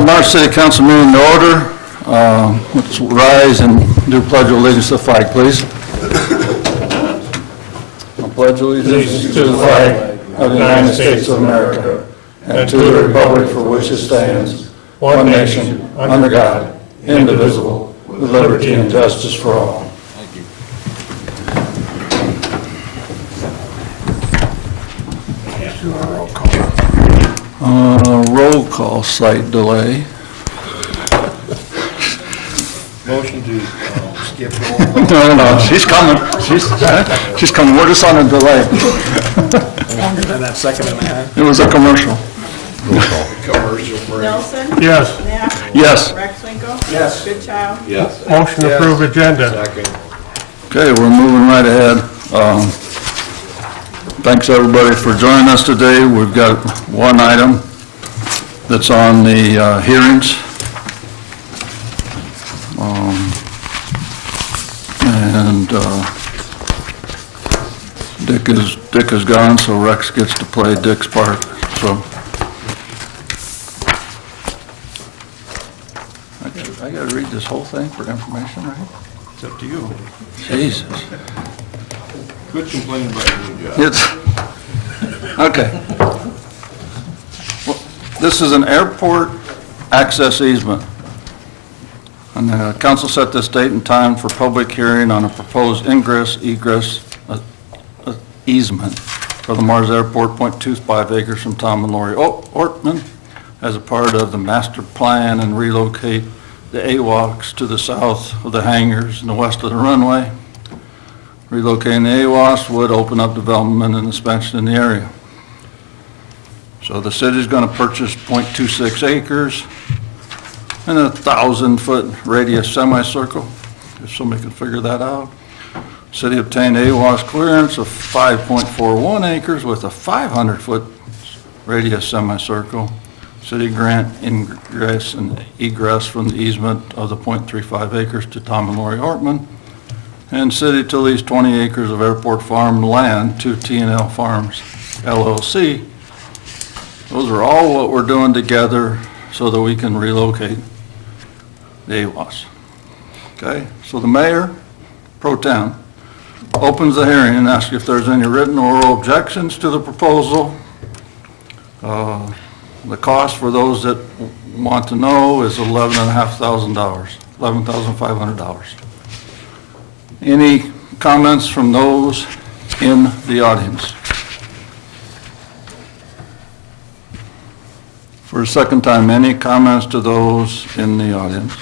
Call Marsh City Council meeting to order. Let's rise and do pledge of allegiance to the flag, please. I pledge allegiance to the flag of the United States of America and to the republic for which it stands, one nation, under God, indivisible, with liberty and justice for all. Thank you. Roll call, slight delay. Motion to skip roll. No, she's coming. She's coming. We're just on a delay. Longer than that second and a half. It was a commercial. Commercial break. Nelson? Yes. Knapp? Yes. Rexlinko? Yes. Goodchild? Yes. Motion to approve agenda. Second. Okay, we're moving right ahead. Thanks, everybody, for joining us today. We've got one item that's on the hearings. Dick is gone, so Rex gets to play Dick's part. So I got to read this whole thing for information, right? It's up to you. Jesus. Quit complaining about your new job. It's, okay. Well, this is an airport access easement. And the council set this date and time for public hearing on a proposed egress easement for the Mars Airport, 0.25 acres from Tom and Lori Ortman, as a part of the master plan and relocate the AWACS to the south of the hangars and the west of the runway. Relocating the AWACS would open up development and expansion in the area. So the city's going to purchase 0.26 acres and a 1,000-foot radius semicircle, if somebody can figure that out. City obtained AWACS clearance of 5.41 acres with a 500-foot radius semicircle. City grant ingress and egress from the easement of the 0.35 acres to Tom and Lori Ortman. And city to lease 20 acres of airport farm land to T&L Farms LLC. Those are all what we're doing together so that we can relocate the AWACS. Okay, so the mayor pro tem opens the hearing and asks if there's any written or oral objections to the proposal. The cost for those that want to know is $11,500, $11,500. Any comments from those in the audience? For a second time, any comments to those in the audience?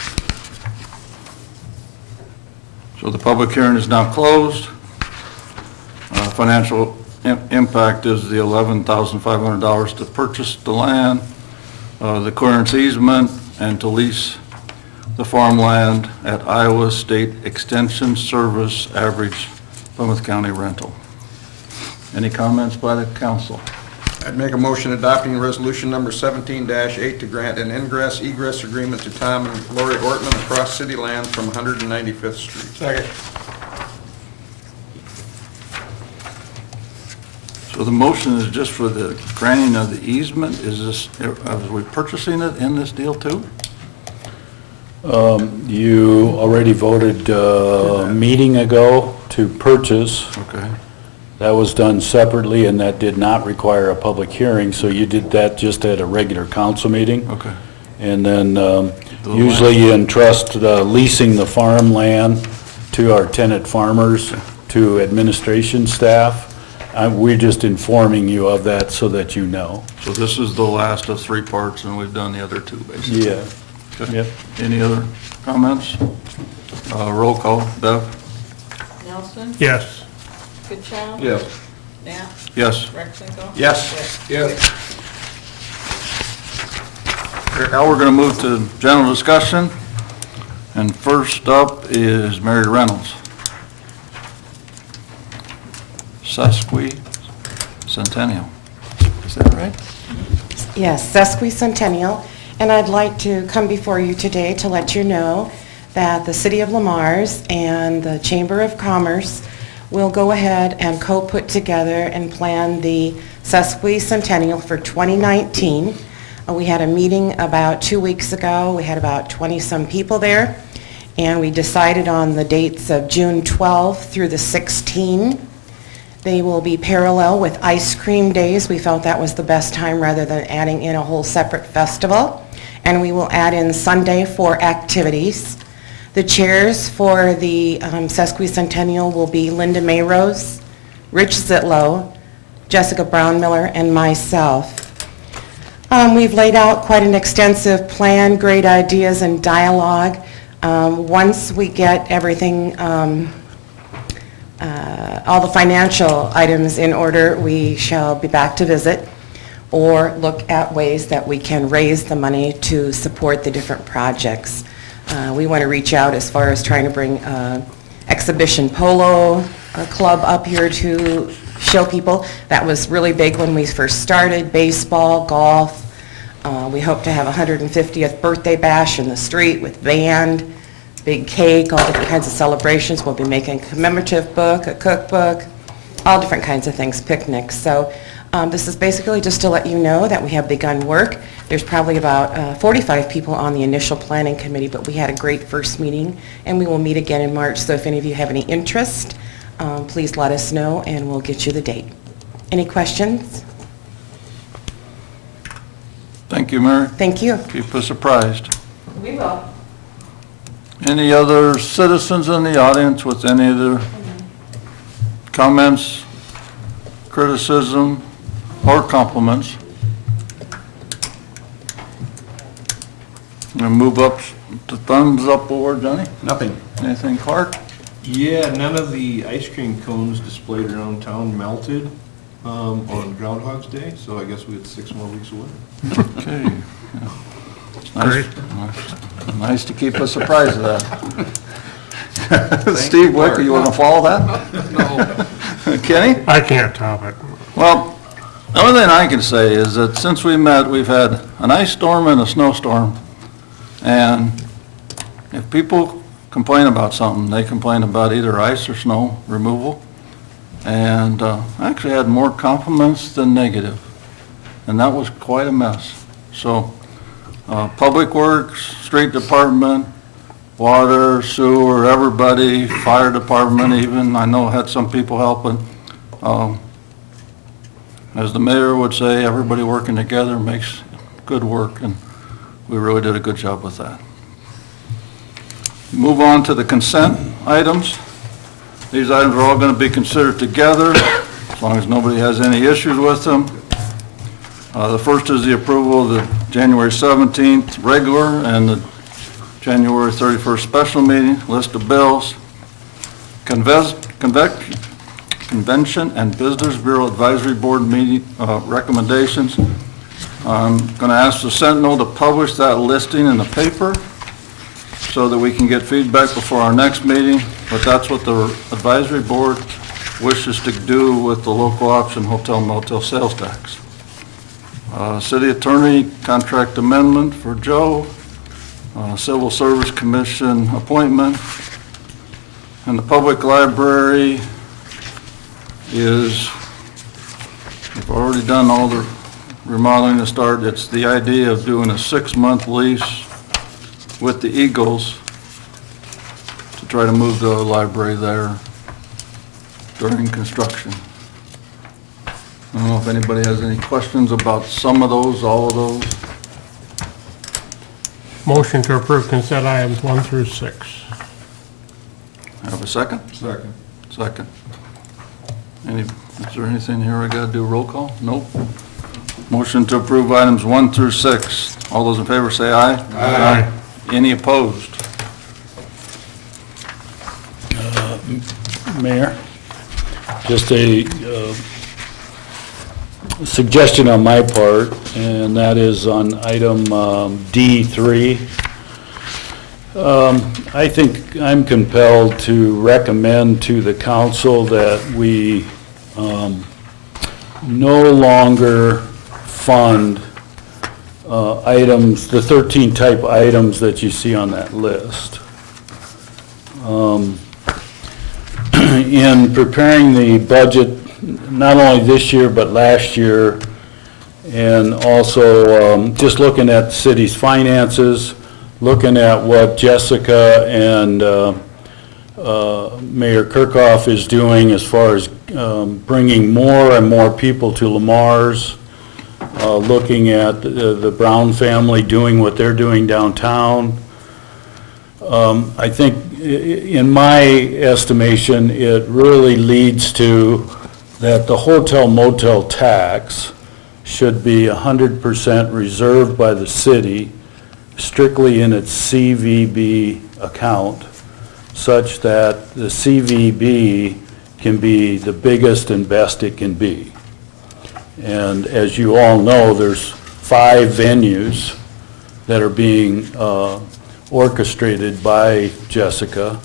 So the public hearing is now closed. Financial impact is the $11,500 to purchase the land, the clearance easement, and to lease the farmland at Iowa State Extension Service average Plymouth County rental. Any comments by the council? I'd make a motion adopting resolution number 17-8 to grant an egress agreement to Tom and Lori Ortman across city land from 195th Street. Second. So the motion is just for the granting of the easement. Is this, are we purchasing it in this deal too? You already voted a meeting ago to purchase. Okay. That was done separately, and that did not require a public hearing, so you did that just at a regular council meeting. Okay. And then usually you entrust leasing the farmland to our tenant farmers, to administration staff. We're just informing you of that so that you know. So this is the last of three parts, and we've done the other two, basically. Yeah. Okay. Yep. Any other comments? Roll call. Bev? Nelson? Yes. Goodchild? Yes. Knapp? Yes. Rexlinko? Yes. Yes. Now we're going to move to general discussion. And first up is Mary Reynolds. Sesquicentennial. Is that right? Yes, sesquicentennial, and I'd like to come before you today to let you know that the City of Lamar's and the Chamber of Commerce will go ahead and co-put together and plan the sesquicentennial for 2019. We had a meeting about 2 weeks ago. We had about 20-some people there, and we decided on the dates of June 12 through the 16. They will be parallel with ice cream days. We felt that was the best time rather than adding in a whole separate festival. And we will add in Sunday for activities. The chairs for the sesquicentennial will be Linda Mayrose, Rich Zitlow, Jessica Brown-Miller, and myself. We've laid out quite an extensive plan, great ideas, and dialogue. Once we get everything, all the financial items in order, we shall be back to visit or look at ways that we can raise the money to support the different projects. We want to reach out as far as trying to bring exhibition polo club up here to show people. That was really big when we first started, baseball, golf. We hope to have a 150th birthday bash in the street with band, big cake, all different kinds of celebrations. We'll be making a commemorative book, a cookbook, all different kinds of things, picnics. So this is basically just to let you know that we have begun work. There's probably about 45 people on the initial planning committee, but we had a great first meeting, and we will meet again in March. So if any of you have any interest, please let us know, and we'll get you the date. Any questions? Thank you, Mary. Thank you. Keep us apprised. We will. Any other citizens in the audience with any other comments, criticism, or compliments? I'm going to move up to thumbs up or Johnny? Nothing. Anything, Clark? Yeah, none of the ice cream cones displayed around town melted on Groundhog's Day, so I guess we had 6 more weeks of winter. Okay. Nice, nice to keep us surprised of that. Steve Wicker, you want to follow that? No. Kenny? I can't top it. Well, the only thing I can say is that since we met, we've had an ice storm and a snowstorm. And if people complain about something, they complain about either ice or snow removal. And I actually had more compliments than negative. And that was quite a mess. So, Public Works, Street Department, Water, Sewer, everybody, Fire Department even, I know had some people helping. As the mayor would say, everybody working together makes good work, and we really did a good job with that. Move on to the consent items. These items are all going to be considered together, as long as nobody has any issues with them. The first is the approval of the January 17th regular and the January 31st special meeting, list of bills. Convention and Visitors Bureau Advisory Board meeting recommendations. I'm going to ask the Sentinel to publish that listing in the paper so that we can get feedback before our next meeting, but that's what the advisory board wishes to do with the local option hotel motel sales tax. City attorney contract amendment for Joe, Civil Service Commission appointment, and the public library is, we've already done all the remodeling to start. It's the idea of doing a 6-month lease with the Eagles to try to move the library there during construction. I don't know if anybody has any questions about some of those, all of those. Motion to approve consent items 1 through 6. Have a second? Second. Second. Is there anything here I gotta do roll call? Nope. Motion to approve items 1 through 6. All those in favor say aye. Aye. Any opposed? Mayor, just a suggestion on my part, and that is on item D3. I think I'm compelled to recommend to the council that we no longer fund items, the 13 type items that you see on that list. In preparing the budget, not only this year but last year, And also, just looking at the city's finances, looking at what Jessica and Mayor Kirkhoff is doing as far as bringing more and more people to Lamar's, looking at the Brown family doing what they're doing downtown. I think, in my estimation, it really leads to that the hotel motel tax should be 100% reserved by the city, strictly in its CVB account, such that the CVB can be the biggest and best it can be. And as you all know, there's 5 venues that are being orchestrated by Jessica: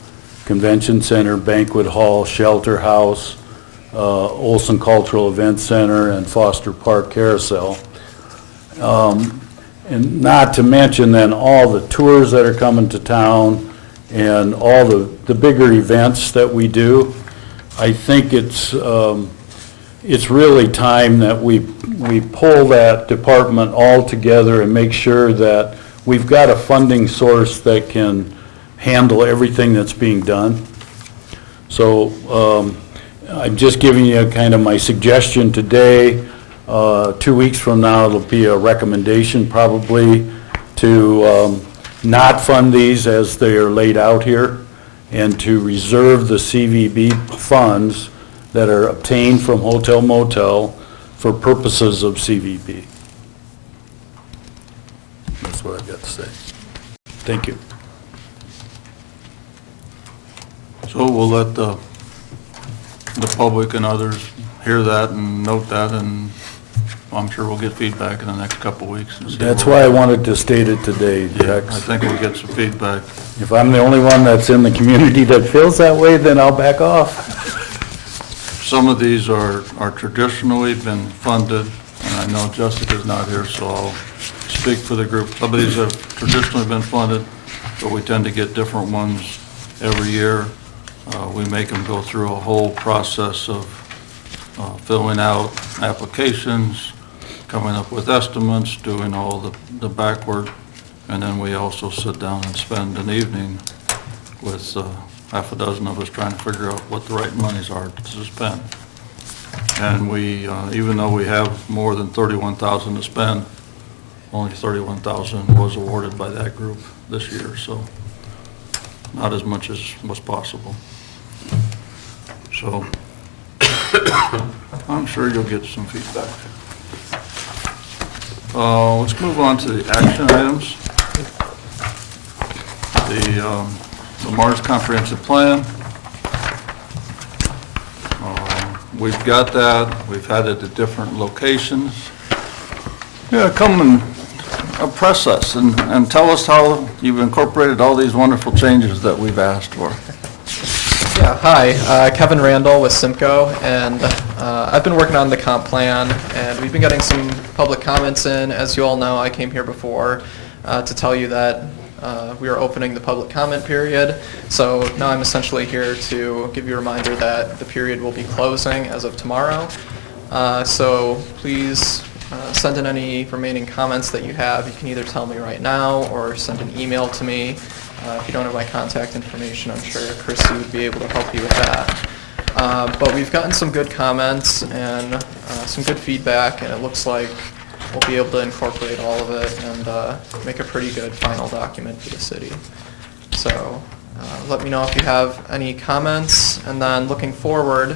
Convention Center, Banquet Hall, Shelter House, Olson Cultural Event Center, and Foster Park Carousel. And not to mention then all the tours that are coming to town and all the bigger events that we do. I think it's really time that we pull that department all together and make sure that we've got a funding source that can handle everything that's being done. So I'm just giving you kind of my suggestion today. 2 weeks from now, it'll be a recommendation probably to not fund these as they are laid out here, and to reserve the CVB funds that are obtained from hotel motel for purposes of CVB. That's what I've got to say. Thank you. So we'll let the public and others hear that and note that, and I'm sure we'll get feedback in the next couple of weeks. And see That's where- why I wanted to state it today, Yeah, I Rex. think we'll get some feedback. If I'm the only one that's in the community that feels that way, then I'll back off. Some of these are traditionally been funded, and I know Jessica's not here, so I'll speak for the group. Some of these have traditionally been funded, but we tend to get different ones every year. We make them go through a whole process of filling out applications, coming up with estimates, doing all the back work, and then we also sit down and spend an evening with half a dozen of us trying to figure out what the right monies are to spend. And we, even though we have more than 31,000 to spend, only 31,000 was awarded by that group this year, so not as much as was possible. So I'm sure you'll get some feedback. Let's move on to the action items. The Mars Comprehensive Plan. We've got that, we've had it at different locations. Yeah, come and impress us and tell us how you've incorporated all these wonderful changes that we've asked for. Yeah, hi, Kevin Randall with Simcoe, and I've been working on the comp plan, and we've been getting some public comments in. As you all know, I came here before to tell you that we are opening the public comment period. So now I'm essentially here to give you a reminder that the period will be closing as of tomorrow. So please send in any remaining comments that you have. You can either tell me right now or send an email to me. If you don't have my contact information, I'm sure Chrissy would be able to help you with that. But we've gotten some good comments and some good feedback, and it looks like we'll be able to incorporate all of it and make a pretty good final document for the city. So let me know if you have any comments, and then looking forward,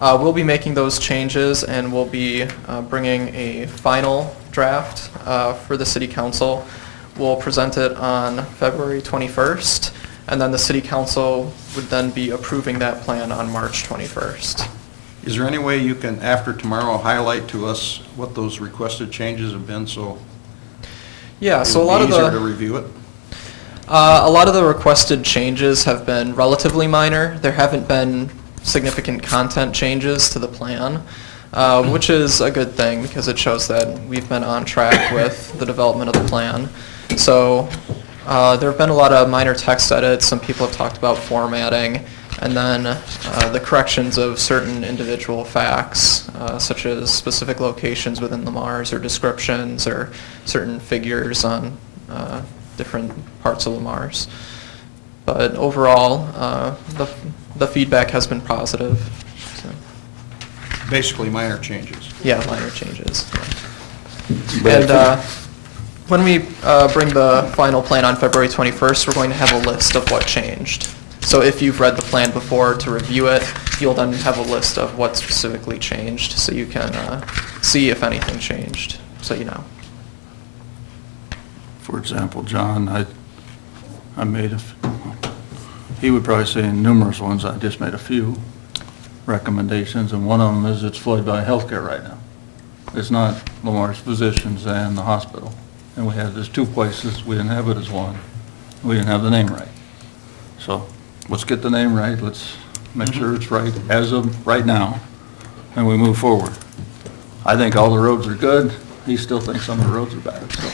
we'll be making those changes, and we'll be bringing a final draft for the city council. We'll present it on February 21st, and then the city council would then be approving that plan on March 21st. Is there any way you can, after tomorrow, highlight to us what those requested changes have been, so Yeah, so a it lot would of be easier to the review it? a lot of the requested changes have been relatively minor. There haven't been significant content changes to the plan, which is a good thing because it shows that we've been on track with the development of the plan. So there have been a lot of minor text edits. Some people have talked about formatting. And then the corrections of certain individual facts, such as specific locations within Lamar's or descriptions or certain figures on different parts of Lamar's. But overall, the feedback has been positive. So, Basically minor changes. yeah, minor changes. But And when we bring the final plan on February 21st, we're going to have a list of what changed. So if you've read the plan before to review it, you'll then have a list of what specifically changed, so you can see if anything changed, so you know. For example, John, I made he would probably say numerous ones, I just made a few recommendations, and one of them is it's Floyd Valley Healthcare right now. It's not Lamar's Physicians and the hospital. And we had, there's two places, we didn't have it as one. We didn't have the name right. So let's get the name right, let's make sure it's right as of right now, and we move forward. I think all the roads are good, he still thinks some of the roads are bad, so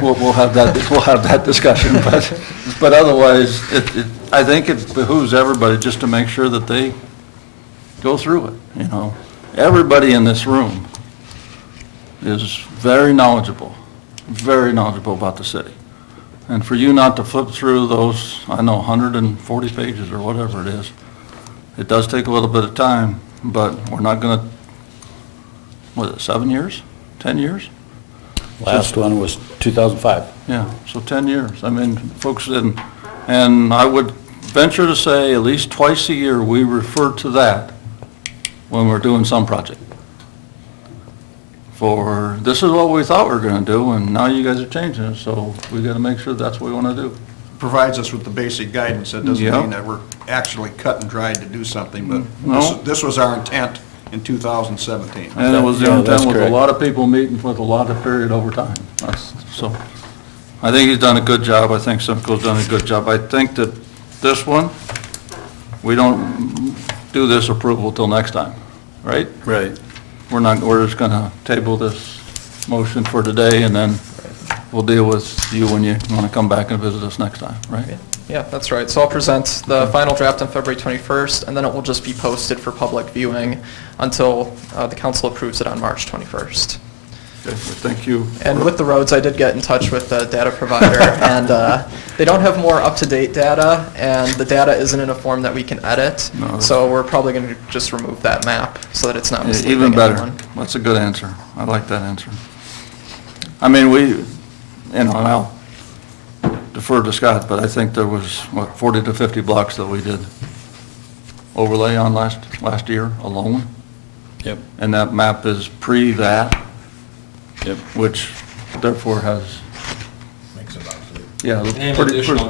we'll have that discussion, but otherwise, I think it behooves everybody just to make sure that they go through it, you know. Everybody in this room is very knowledgeable about the city. And for you not to flip through those, I know, 140 pages or whatever it is, it does take a little bit of time, but we're not going to, what is it, 7 years? 10 years? last one was 2005. Yeah, so 10 years. I mean, folks, and I would venture to say at least twice a year, we refer to that when we're doing some project. For, this is what we thought we were going to do, and now you guys are changing it, so we got to make sure that's what we want to do. Provides us with the basic guidance. That doesn't Yeah. mean that we're actually cut and dried to do something, but No. this was our intent in 2017. And it was the Yeah, intent that's with a correct. lot of people meeting with a lot of period over time. So, I think he's done a good job, I think Simcoe's done a good job. I think that this one, we don't do this approval till next time, right? Right. We're just gonna table this motion for today, and then we'll deal with you when you wanna come back and visit us next time, right? Yeah, that's right. So I'll present the final draft on February 21st, and then it will just be posted for public viewing until the council approves it on March 21st. Okay, thank you. And with the roads, I did get in touch with the data provider, and they don't have more up-to-date data, and the data isn't in a form that we can edit. No. So we're probably going to just remove that map so that it's not misleading Even better. anyone. That's a good answer. I like that answer. I mean, and I'll defer to Scott, but I think there was, 40 to 50 blocks that we did overlay on last year alone. Yep. And that map is pre that, Yep. which therefore has, Makes it obsolete. yeah. And pretty- additional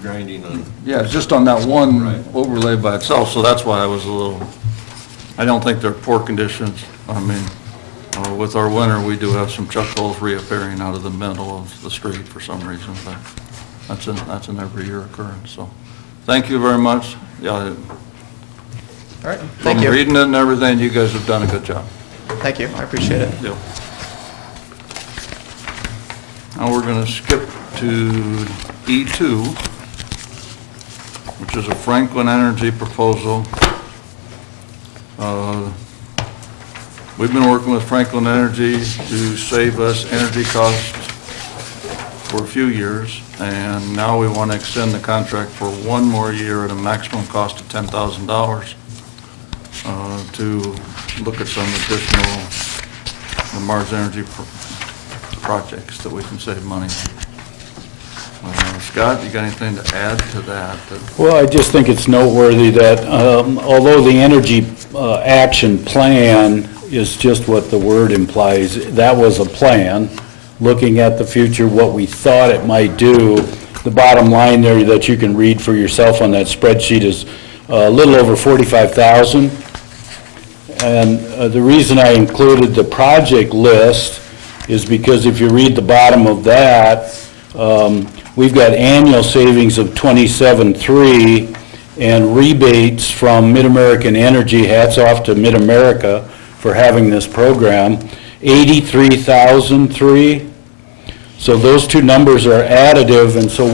grinding on. Yeah, it's just on that one Right. overlay by itself, so that's why I was a little, I don't think they're poor conditions. I mean, with our winter, we do have some chuck holes reappearing out of the middle of the street for some reason, but that's an every year occurrence, so. Thank you very much. Yeah, All right, thank from you. reading it and everything, you guys have done a good job. Thank you, I appreciate it. Yep. Now we're going to skip to E2, which is a Franklin Energy proposal. We've been working with Franklin Energy to save us energy costs for a few years, and now we want to extend the contract for one more year at a maximum cost of $10,000 to look at some additional Mars Energy projects that we can save money on. Scott, you got anything to add to that? Well, I just think it's noteworthy that although the energy action plan is just what the word implies, that was a plan, looking at the future, what we thought it might do. The bottom line there that you can read for yourself on that spreadsheet is a little over 45,000. And the reason I included the project list is because if you read the bottom of that, we've got annual savings of 27.3 and rebates from Mid-American Energy, hats off to Mid-America for having this program, 83,003. So those two numbers are additive, and so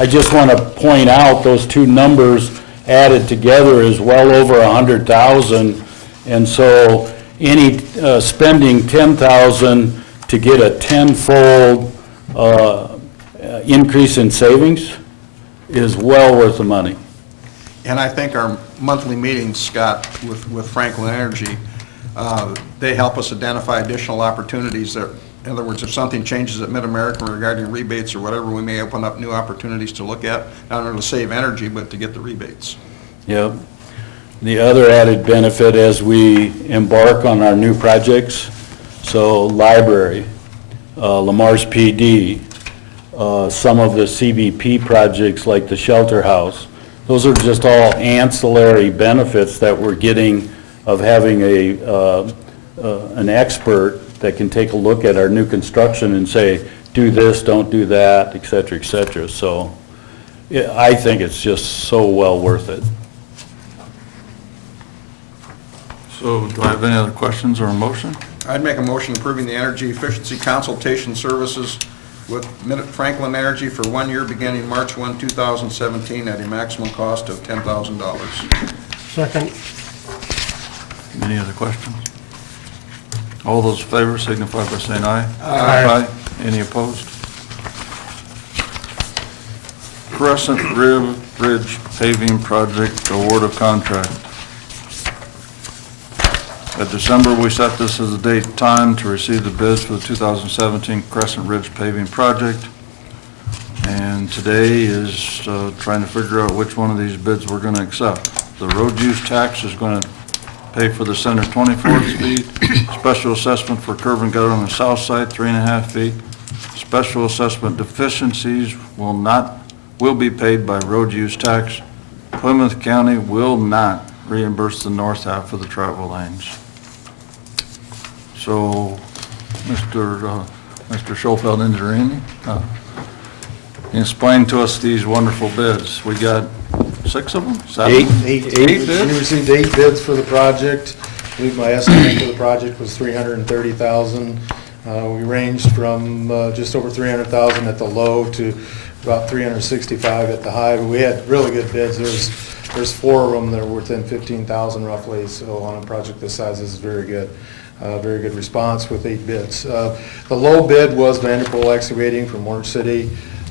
I just want to point out, those two numbers added together is well over 100,000. And so any spending 10,000 to get a tenfold increase in savings is well worth the money. And I think our monthly meetings, Scott, with Franklin Energy, they help us identify additional opportunities that, in other words, if something changes at Mid-American regarding rebates or whatever, we may open up new opportunities to look at, not only to save energy, but to get the rebates. Yep. The other added benefit as we embark on our new projects, so library, Lamar's PD, some of the CBP projects like the shelter house, those are just all ancillary benefits that we're getting of having an expert that can take a look at our new construction and say, do this, don't do that, et cetera, et cetera. So yeah, I think it's just so well worth it. So do I have any other questions or a motion? I'd make a motion approving the energy efficiency consultation services with Franklin Energy for 1 year beginning March 1, 2017 at a maximum cost of $10,000. Second. Any other questions? All those in favor signify by saying aye. Aye. Any opposed? Crescent Ridge paving project award of contract. At December, we set this as a date and time to receive the bids for the 2017 Crescent Ridge paving project. And today is trying to figure out which one of these bids we're going to accept. The road use tax is going to pay for the center 24th feet. Special assessment for curb and gutter on the south side, 3.5 feet. Special assessment deficiencies will be paid by road use tax. Plymouth County will not reimburse the north half of the travel lanes. So, Mr. Schofield, engineering, explain to us these wonderful bids. We got 6 of them? 7? Eight bids? We received 8 bids for the project. I believe my estimate for the project was $330,000. We ranged from just over $300,000 at the low to about $365,000 at the high. But we had really good bids. There's 4 of them that were within $15,000 roughly. So on a project this size, this is very good. Very good response with 8 bids. The low bid was Vanderpool Excavating from Orange City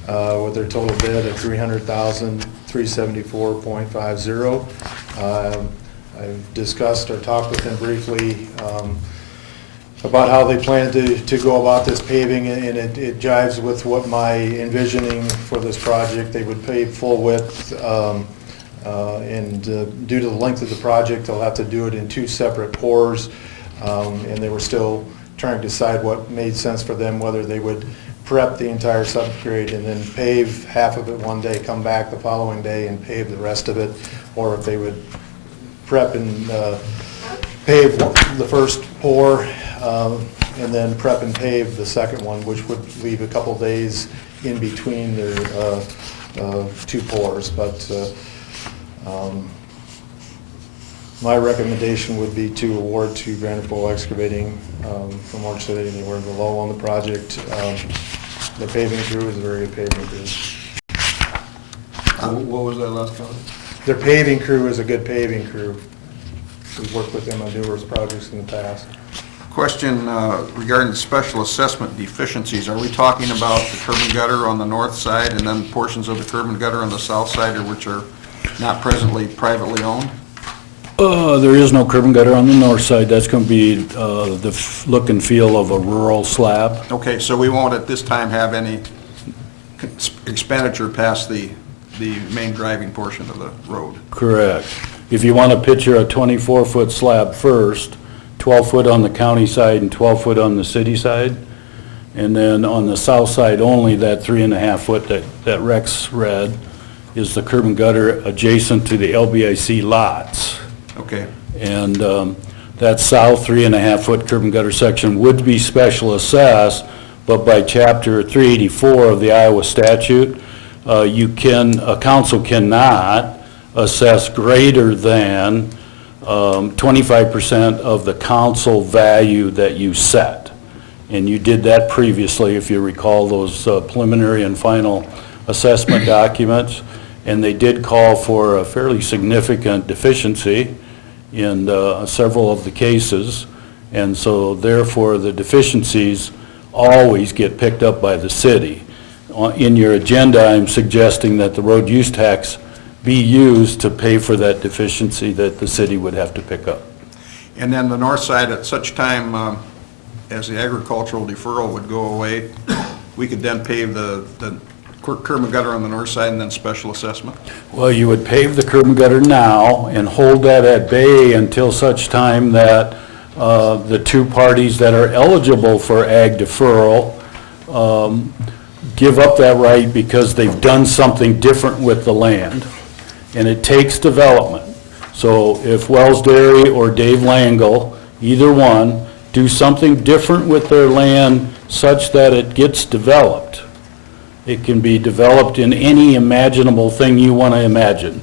with their total bid at $300,374.50. I've discussed or talked with them briefly about how they plan to go about this paving, and it jives with what my envisioning for this project. They would pave full width, and due to the length of the project, they'll have to do it in 2 separate pours. And they were still trying to decide what made sense for them, whether they would prep the entire subgrade and then pave half of it one day, come back the following day and pave the rest of it, or if they would prep and pave the first pour and then prep and pave the second one, which would leave a couple days in between their 2 pours. But my recommendation would be to award to Vanderpool Excavating from Orange City. They were low on the project. The paving crew is a very good paving crew. What was that last comment? Their paving crew is a good paving crew. We've worked with them on numerous projects in the past. Question regarding the special assessment deficiencies. Are we talking about the curb and gutter on the north side and then portions of the curb and gutter on the south side, or which are not presently privately owned? There is no curb and gutter on the north side. That's going to be the look and feel of a rural slab. Okay, so we won't at this time have any expenditure past the main driving portion of the road. Correct. If you want to picture a 24-foot slab first, 12-foot on the county side and 12-foot on the city side, and then on the south side only, that 3.5-foot that Rex read is the curb and gutter adjacent to the LBIC lots. Okay. And that south 3.5-foot curb and gutter section would be special assessed, but by chapter 384 of the Iowa statute, a council cannot assess greater than 25% of the council value that you set. And you did that previously, if you recall those preliminary and final assessment documents, and they did call for a fairly significant deficiency in several of the cases, and so therefore the deficiencies always get picked up by the city. In your agenda, I'm suggesting that the road use tax be used to pay for that deficiency that the city would have to pick up. And then the north side, at such time as the agricultural deferral would go away, we could then pave the curb and gutter on the north side and then special assessment? Well, you would pave the curb and gutter now and hold that at bay until such time that the two parties that are eligible for ag deferral give up that right because they've done something different with the land. And it takes development. So if Wells Dairy or Dave Langle, either one, do something different with their land such that it gets developed, it can be developed in any imaginable thing you want to imagine,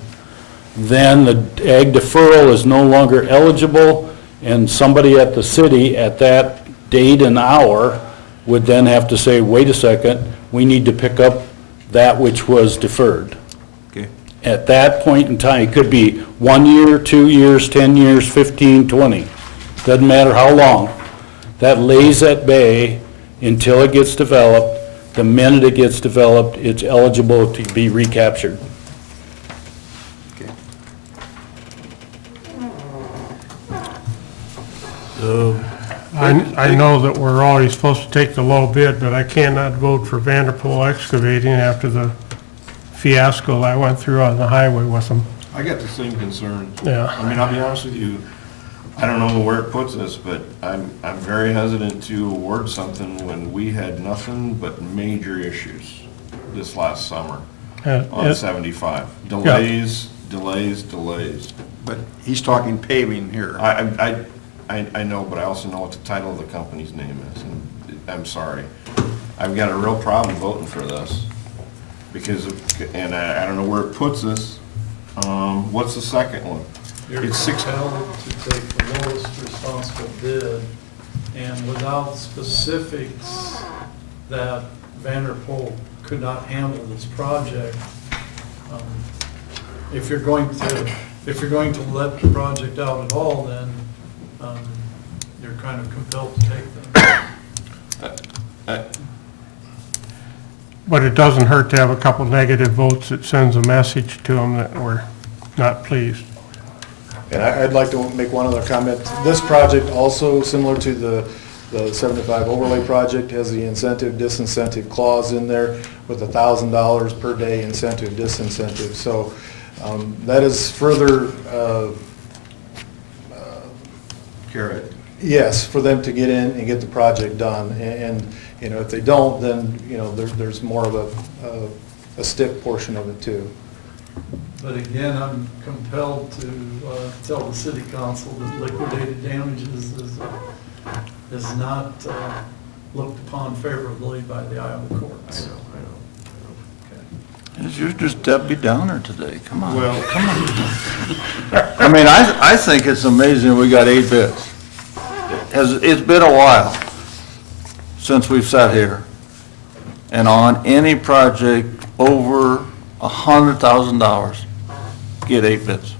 then the ag deferral is no longer eligible, and somebody at the city at that date and hour would then have to say, wait a second, we need to pick up that which was deferred. Okay. At that point in time, it could be 1 year, 2 years, 10 years, 15, 20, doesn't matter how long. That lays at bay until it gets developed. The minute it gets developed, it's eligible to be recaptured. Okay. I know that we're always supposed to take the low bid, but I cannot vote for Vanderpool Excavating after the fiasco I went through on the highway with them. I got the same concerns. Yeah. I mean, I'll be honest with you, I don't know where it puts us, but I'm very hesitant to award something when we had nothing but major issues this last summer on 75. Delays. But he's talking paving here. I know, but I also know what the title of the company's name is, and I'm sorry. I've got a real problem voting for this, because of, and I don't know where it puts us. What's the second one? You're It's six. compelled to take the lowest responsible bid, and without specifics that Vanderpool could not handle this project, if you're going to let the project out at all, then you're kind of compelled to take them. But it doesn't hurt to have a couple negative votes that sends a message to them that we're not pleased. And I'd like to make one other comment. This project also, similar to the 75 overlay project, has the incentive disincentive clause in there with $1,000 per day incentive disincentive. So that is further, Carrot. yes, for them to get in and get the project done. And you know, if they don't, then, you know, there's more of a stick portion of it too. But again, I'm compelled to tell the city council that liquidated damages is not looked upon favorably by the Iowa courts. You're just Debbie Downer today, come on. Well, I mean, I think it's amazing we got 8 bids. It's been a while since we've sat here, and on any project over $100,000, get 8 bids.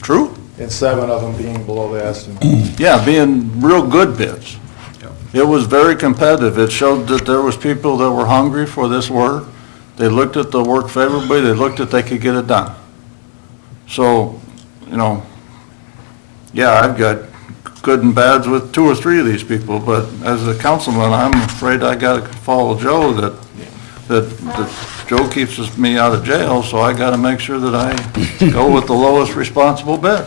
True? And 7 of them being below the estimate. Yeah, being real good bids. It was very competitive. It showed that there was people that were hungry for this work. They looked at the work favorably, they looked at they could get it done. So, you know, yeah, I've got good and bads with 2 or 3 of these people, but as a councilman, I'm afraid I gotta follow Joe, that Joe keeps me out of jail, so I gotta make sure that I go with the lowest responsible bid.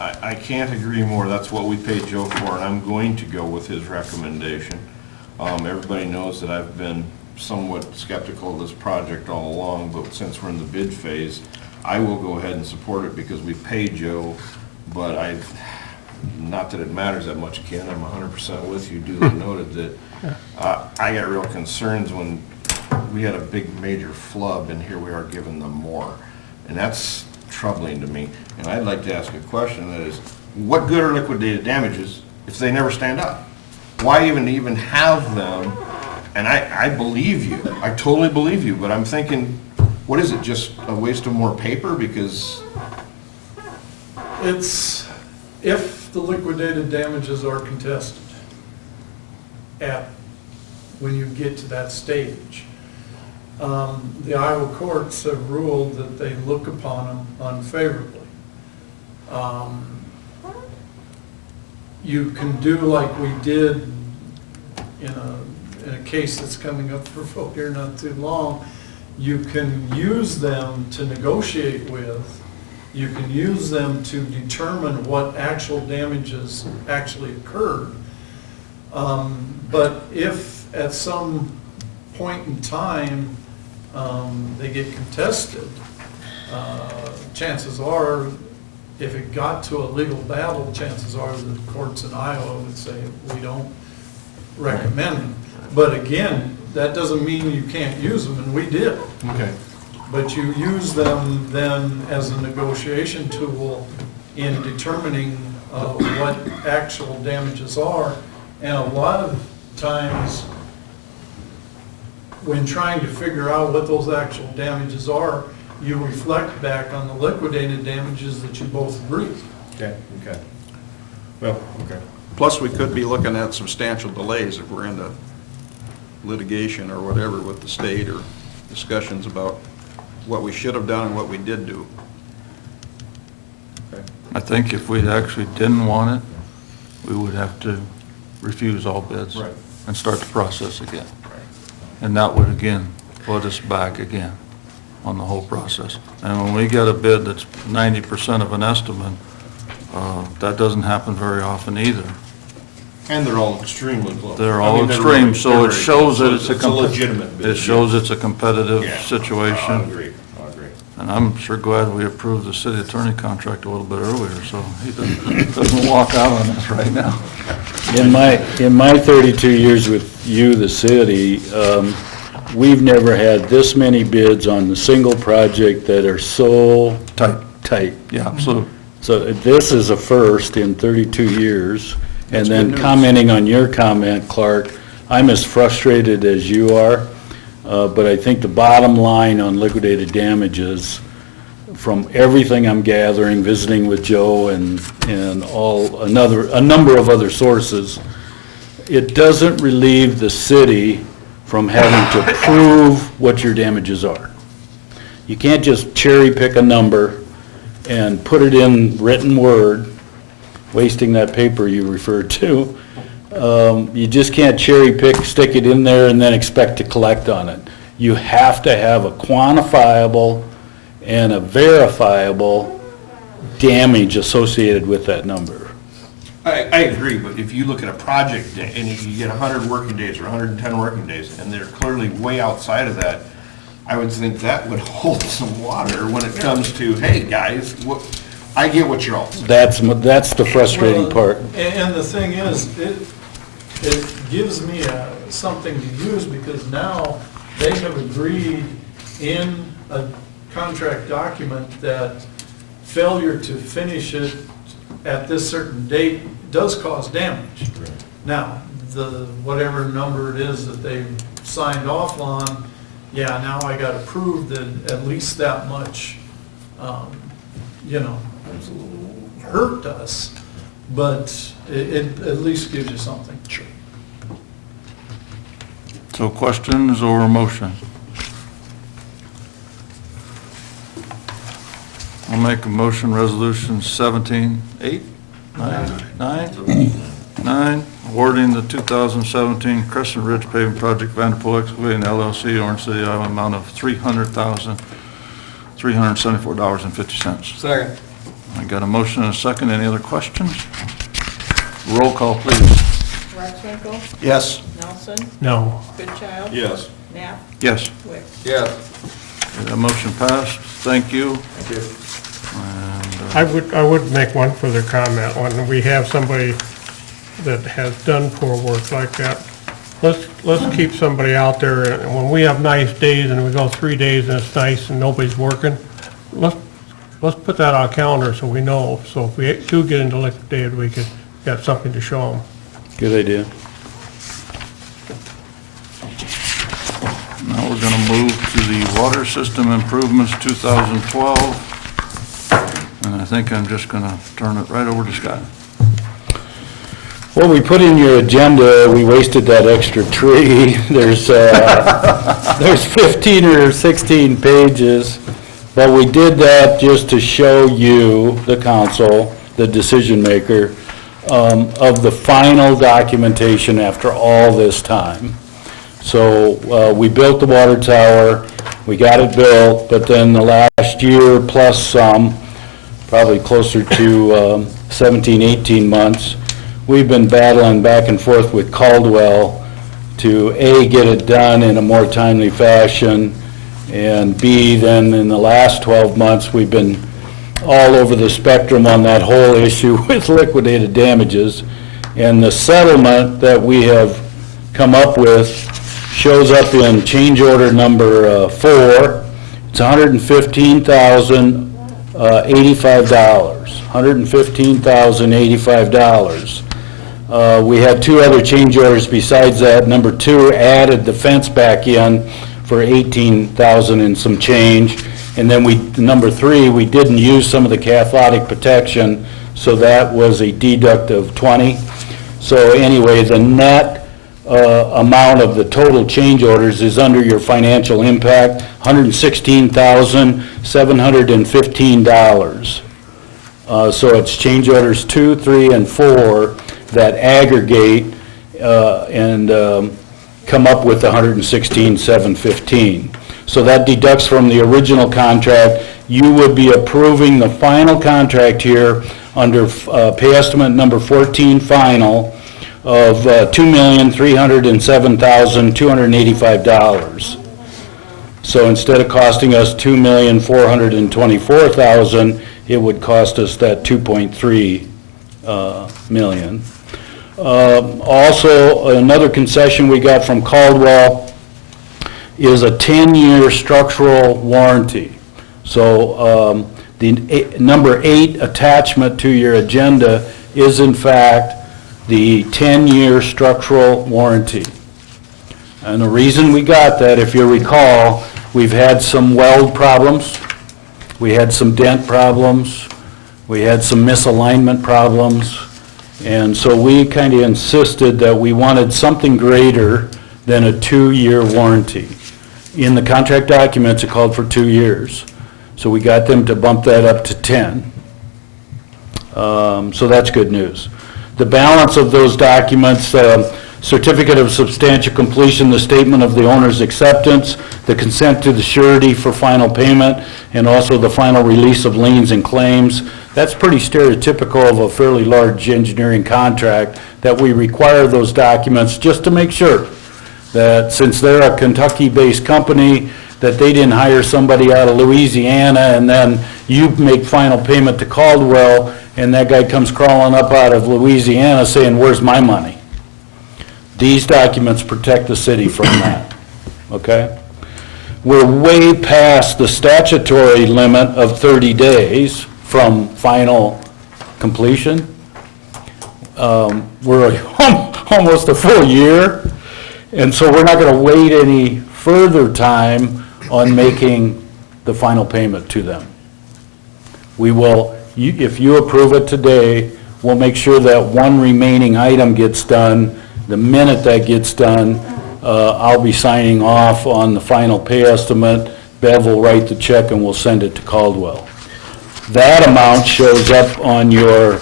I can't agree more. That's what we paid Joe for, and I'm going to go with his recommendation. Everybody knows that I've been somewhat skeptical of this project all along, but since we're in the bid phase, I will go ahead and support it because we paid Joe, but not that it matters that much, Ken, I'm 100% with you, duly noted that I got real concerns when we had a big major flub, and here we are giving them more. And that's troubling to me. And I'd like to ask a question that is, what good are liquidated damages if they never stand up? Why even have them And I believe you, I totally believe you, but I'm thinking, what is it, just a waste of more paper? Because, It's, if the liquidated damages are contested when you get to that stage, the Iowa courts have ruled that they look upon them unfavorably. You can do like we did in a case that's coming up for vote here not too long. You can use them to negotiate with. You can use them to determine what actual damages actually occurred. But if at some point in time, they get contested, chances are, if it got to a legal battle, chances are the courts in Iowa would say, we don't recommend them. But again, that doesn't mean you can't use them, and we did. okay. But you use them then as a negotiation tool in determining what actual damages are. And a lot of times, when trying to figure out what those actual damages are, you reflect back on the liquidated damages that you both agree. Okay, okay. Well, okay. Plus, we could be looking at substantial delays if we're into litigation or whatever with the state, or discussions about what we should have done and what we did do. I think if we actually didn't want it, we would have to refuse all bids. Right. And start the process again. And that would again put us back again on the whole process. And when we get a bid that's 90% of an estimate, that doesn't happen very often either. And they're all extremely close. They're I all mean, they're extreme, really- so they're it very shows that close. it's a. legitimate bid. It shows it's a competitive Yeah. situation. I'll agree, I'll agree. And I'm sure glad we approved the city attorney contract a little bit earlier, so he doesn't walk out on us right now. In my 32 years with you, the city, we've never had this many bids on the single project that are so tight. Yeah, absolutely. So this is a first in 32 years. And That's then good news. commenting on your comment, Clark, I'm as frustrated as you are, but I think the bottom line on liquidated damages, from everything I'm gathering, visiting with Joe and a number of other sources, it doesn't relieve the city from having to prove what your damages are. You can't just cherry pick a number and put it in written word, wasting that paper you referred to. You just can't cherry pick, stick it in there, and then expect to collect on it. You have to have a quantifiable and a verifiable damage associated with that number. I agree, but if you look at a project day, and you get 100 working days or 110 working days, and they're clearly way outside of that, I would think that would hold some water when it comes to, hey, guys, I get what you're all saying. That's the frustrating Well, part. And the thing is, it gives me something to use, because now they have agreed in a contract document that failure to finish it at this certain date does cause damage. Now, whatever number it is that they signed off on, yeah, now I got to prove that at least that much, hurt us, but it at least gives you something. Sure. So questions or motion? I'll make a motion, resolution 17-8, 9, awarding the 2017 Crescent Ridge paving project Vanderpool Excavating LLC, Orange City, Iowa, amount of $300,374.50. Second. I got a motion and a second. Any other questions? Roll call, please. Rexbenko, Yes. Nelson, No. Goodchild. Yes. Knapp, Yes. Wick. Yes. That motion passed. Thank you. Thank you. I would make one further comment. When we have somebody that has done poor work like that, let's keep somebody out there, and when we have nice days and we go 3 days and it's nice and nobody's working, let's put that on a calendar so we know. So if we do get into liquidated, we could have something to show them. Good idea. Water System Improvements 2012. And I think I'm just going to turn it right over to Scott. Well, we put in your agenda, we wasted that extra tree. There's 15 or 16 pages, but we did that just to show you, the council, the decision maker, of the final documentation after all this time. So we built the water tower, we got it built, but then the last year plus some, probably closer to 17, 18 months, we've been battling back and forth with Caldwell to A, get it done in a more timely fashion, and B, then in the last 12 months, we've been all over the spectrum on that whole issue with liquidated damages. And the settlement that we have come up with shows up in change order number 4. It's $115,085. $115,085. We had 2 other change orders besides that. Number 2 added the fence back in for $18,000 and some change. And then number 3, we didn't use some of the cathodic protection, so that was a deduct of 20. So anyway, the net amount of the total change orders is under your financial impact, $116,715. So it's change orders 2, 3, and 4 that aggregate and come up with the $116,715. So that deducts from the original contract. You would be approving the final contract here under pay estimate number 14 final of $2,307,285. So instead of costing us $2,424,000, it would cost us that 2.3 million. Also, another concession we got from Caldwell is a 10-year structural warranty. So the number 8 attachment to your agenda is in fact the 10-year structural warranty. And the reason we got that, if you recall, we've had some weld problems, we had some dent problems, we had some misalignment problems, and so we kind of insisted that we wanted something greater than a 2-year warranty. In the contract documents, it called for 2 years. So we got them to bump that up to 10. So that's good news. The balance of those documents, certificate of substantial completion, the statement of the owner's acceptance, the consent to the surety for final payment, and also the final release of liens and claims. That's pretty stereotypical of a fairly large engineering contract, that we require those documents just to make sure that since they're a Kentucky-based company, that they didn't hire somebody out of Louisiana and then you make final payment to Caldwell and that guy comes crawling up out of Louisiana saying, "Where's my money?" These documents protect the city from that, okay? We're way past the statutory limit of 30 days from final completion. We're almost a full year. And so we're not going to wait any further time on making the final payment to them. We will, if you approve it today, we'll make sure that one remaining item gets done. The minute that gets done, I'll be signing off on the final pay estimate. Bev will write the check and we'll send it to Caldwell. That amount shows up on your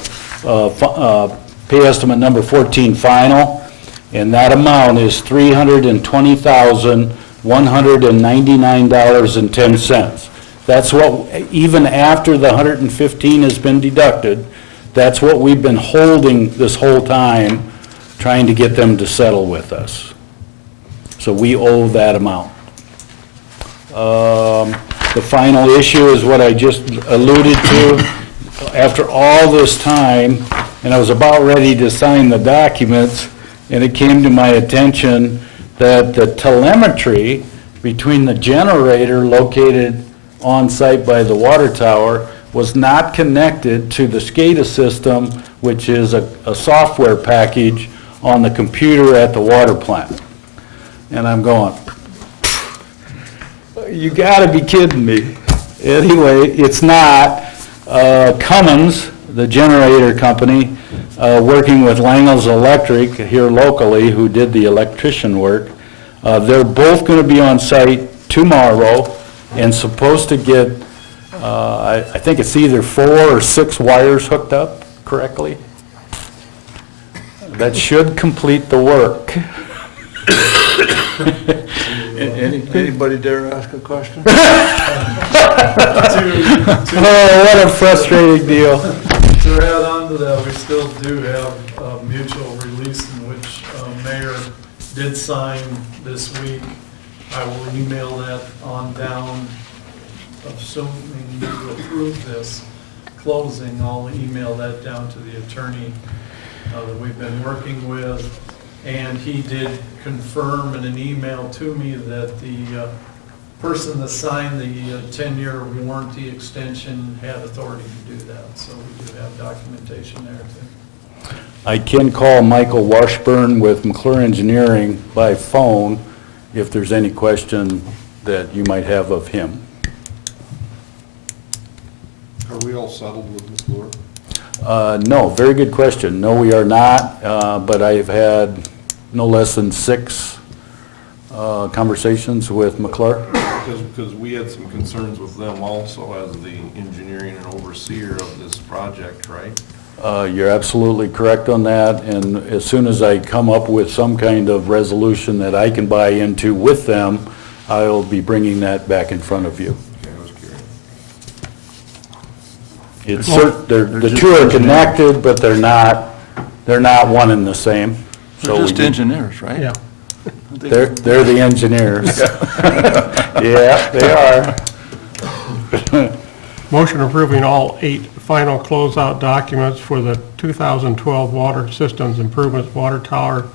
pay estimate number 14 final. And that amount is $320,199.10. That's what, even after the 115 has been deducted, that's what we've been holding this whole time, trying to get them to settle with us. So we owe that amount. The final issue is what I just alluded to. After all this time, and I was about ready to sign the documents, and it came to my attention that the telemetry between the generator located on site by the water tower was not connected to the SCADA system, which is a software package on the computer at the water plant. And I'm going, You gotta be kidding me. Anyway, it's not. Cummins, the generator company, working with Langles Electric here locally, who did the electrician work, they're both gonna be on site tomorrow and supposed to get, I think it's either 4 or 6 wires hooked up correctly. That should complete the work. Anybody dare ask a question? Oh, what a frustrating deal. To add on to that, we still do have a mutual release in which Mayor did sign this week. I will email that on down, assuming you approve this closing, I'll email that down to the attorney that we've been working with. And he did confirm in an email to me that the person that signed the 10-year warranty extension had authority to do that. So we do have documentation there too. I can call Michael Washburn with McClure Engineering by phone if there's any question that you might have of him. Are we all settled with McClure? No, very good question. No, we are not, but I've had no less than 6 conversations with McClure. Because we had some concerns with them also as the engineering and overseer of this project, right? You're absolutely correct on that, and as soon as I come up with some kind of resolution that I can buy into with them, I'll be bringing that back in front of you. Okay, I was curious. The two are connected, but they're not one and the same. They're just engineers, right? Yeah. They're the engineers. Yeah, they are. Motion approving all 8 final closeout documents for the 2012 Water Systems Improvements Water Tower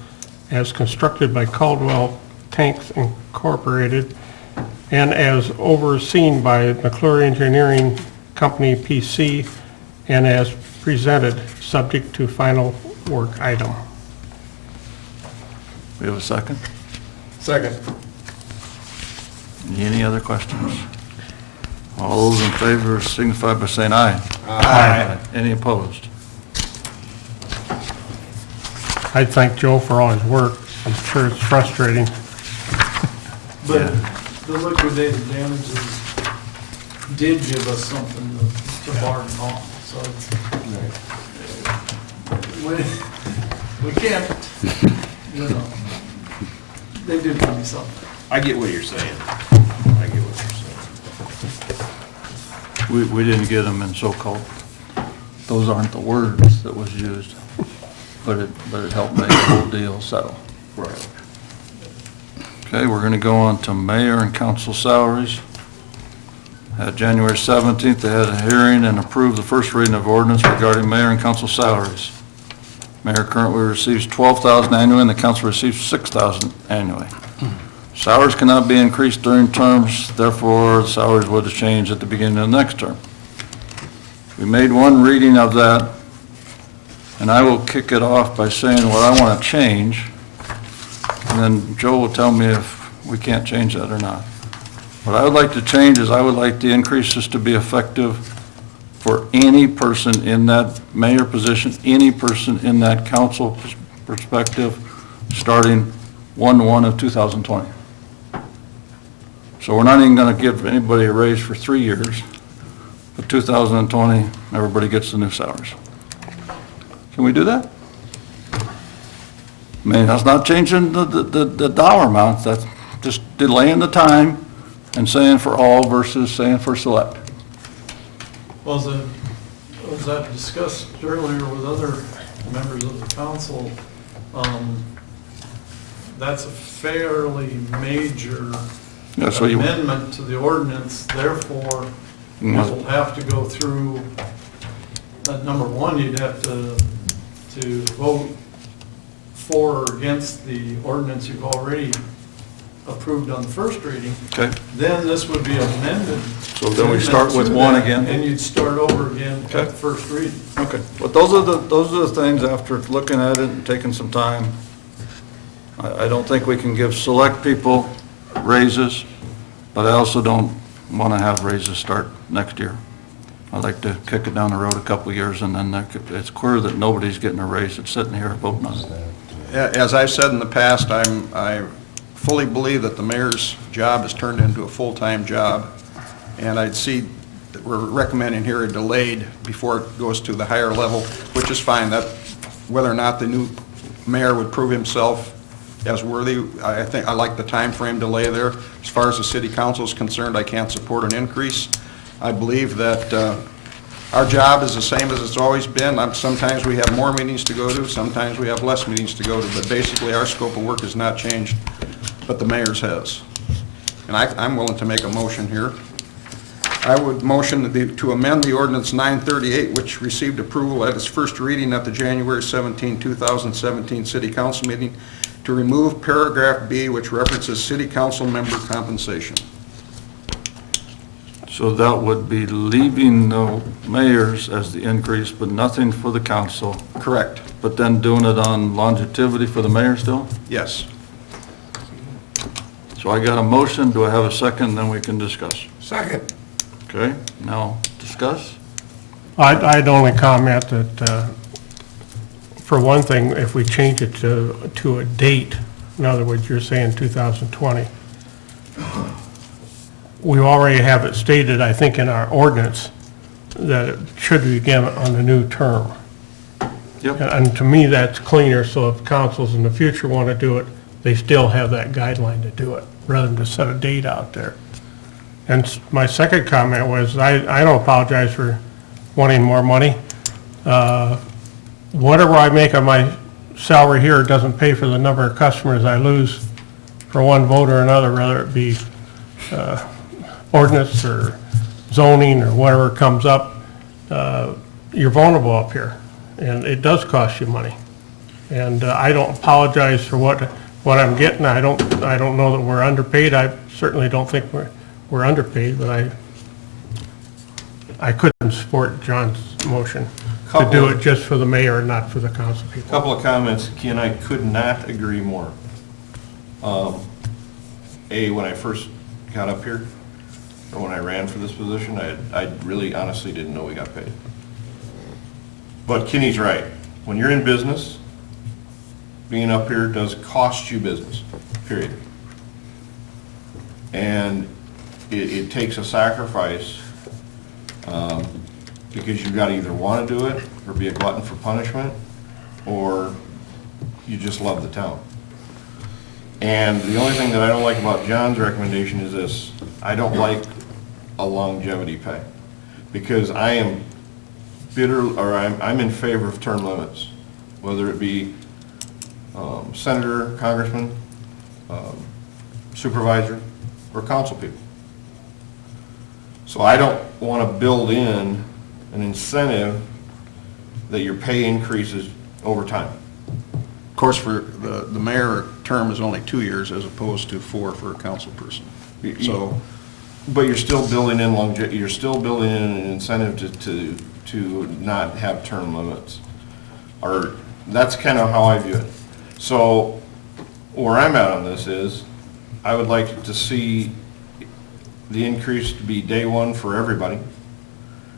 as constructed by Caldwell Tanks Incorporated and as overseen by McClure Engineering Company, PC, and as presented, subject to final work item. We have a second? Second. Any other questions? All those in favor signify by saying aye. Aye. Any opposed? I thank Joe for all his work. I'm sure it's frustrating. But the liquidated damages did give us something to bargain on, so it's, we can't, you know, they did give me something. I get what you're saying. I get what you're saying. We didn't get them in so-called, those aren't the words that was used, but it helped make the whole deal settle. Right. Okay, we're going to go on to mayor and council salaries. January 17th, they had a hearing and approved the first reading of ordinance regarding mayor and council salaries. Mayor currently receives $12,000 annually, and the council receives $6,000 annually. Salaries cannot be increased during terms, therefore, the salaries would change at the beginning of the next term. We made one reading of that, and I will kick it off by saying what I want to change, and then Joe will tell me if we can't change that or not. What I would like to change is I would like the increases to be effective for any person in that mayor position, any person in that council perspective, starting 1/1/2020. So we're not even going to give anybody a raise for 3 years. For 2020, everybody gets the new salaries. Can we do that? I mean, that's not changing the dollar amount, that's just delaying the time and saying for all versus saying for select. Was that discussed earlier with other members of the council? That's a fairly major Yeah, so you, amendment to the ordinance, therefore, it Mhm. will have to go through, number one, you'd have to vote for or against the ordinance you've already approved on the first reading. okay, Then this would be amended. so then we start with one again? And you'd start over again Okay. at the first reading. Okay, but those are the things after looking at it and taking some time. I don't think we can give select people raises, But I also don't want to have raises start next year. I'd like to kick it down the road a couple of years, and then it's clear that nobody's getting a raise that's sitting here voting on it. As I've said in the past, I fully believe that the mayor's job is turned into a full-time job, and I'd see that we're recommending here a delayed before it goes to the higher level, which is fine. That, whether or not the new mayor would prove himself as worthy, I think, I like the time frame delay there. As far as the city council is concerned, I can't support an increase. I believe that our job is the same as it's always been. Sometimes we have more meetings to go to, sometimes we have less meetings to go to, but basically our scope of work has not changed, but the mayor's has. And I'm willing to make a motion here. I would motion to amend the ordinance 938, which received approval at its first reading at the January 17, 2017 City Council meeting, to remove paragraph B, which references city council member compensation. So that would be leaving the mayors as the increase, but nothing for the council, Correct. but then doing it on longevity for the mayor still? Yes. So I got a motion, do I have a second, then we can discuss? Second. Okay, now discuss? I'd only comment that, for one thing, if we change it to a date, in other words, you're saying 2020, we already have it stated, I think, in our ordinance, that it should begin on the new term. Yep. And to me, that's cleaner, so if councils in the future want to do it, they still have that guideline to do it, rather than to set a date out there. And my second comment was, I don't apologize for wanting more money. Whatever I make on my salary here doesn't pay for the number of customers I lose for one vote or another, whether it be ordinance or zoning or whatever comes up. You're vulnerable up here, and it does cost you money. And I don't apologize for what I'm getting. I don't know that we're underpaid. I certainly don't think we're underpaid, but I couldn't support John's motion to do it just for the mayor and not for the council people. Couple of comments, Ken, I could not agree more. When I first got up here, or when I ran for this position, I really honestly didn't know we got paid. But Kenny's right. When you're in business, being up here does cost you business, period. And it takes a sacrifice, because you've got to either want to do it, or be a glutton for punishment, or you just love the town. And the only thing that I don't like about John's recommendation is this: I don't like a longevity pay, because I am I'm in favor of term limits, whether it be senator, congressman, supervisor, or council people. So I don't want to build in an incentive that your pay increases over time. Of course, for the mayor term is only 2 years as opposed to 4 for a council person. So, But you're still building in you're still building in an incentive to not have term limits. Or, that's kind of how I view it. So, where I'm at on this is, I would like to see the increase to be day one for everybody.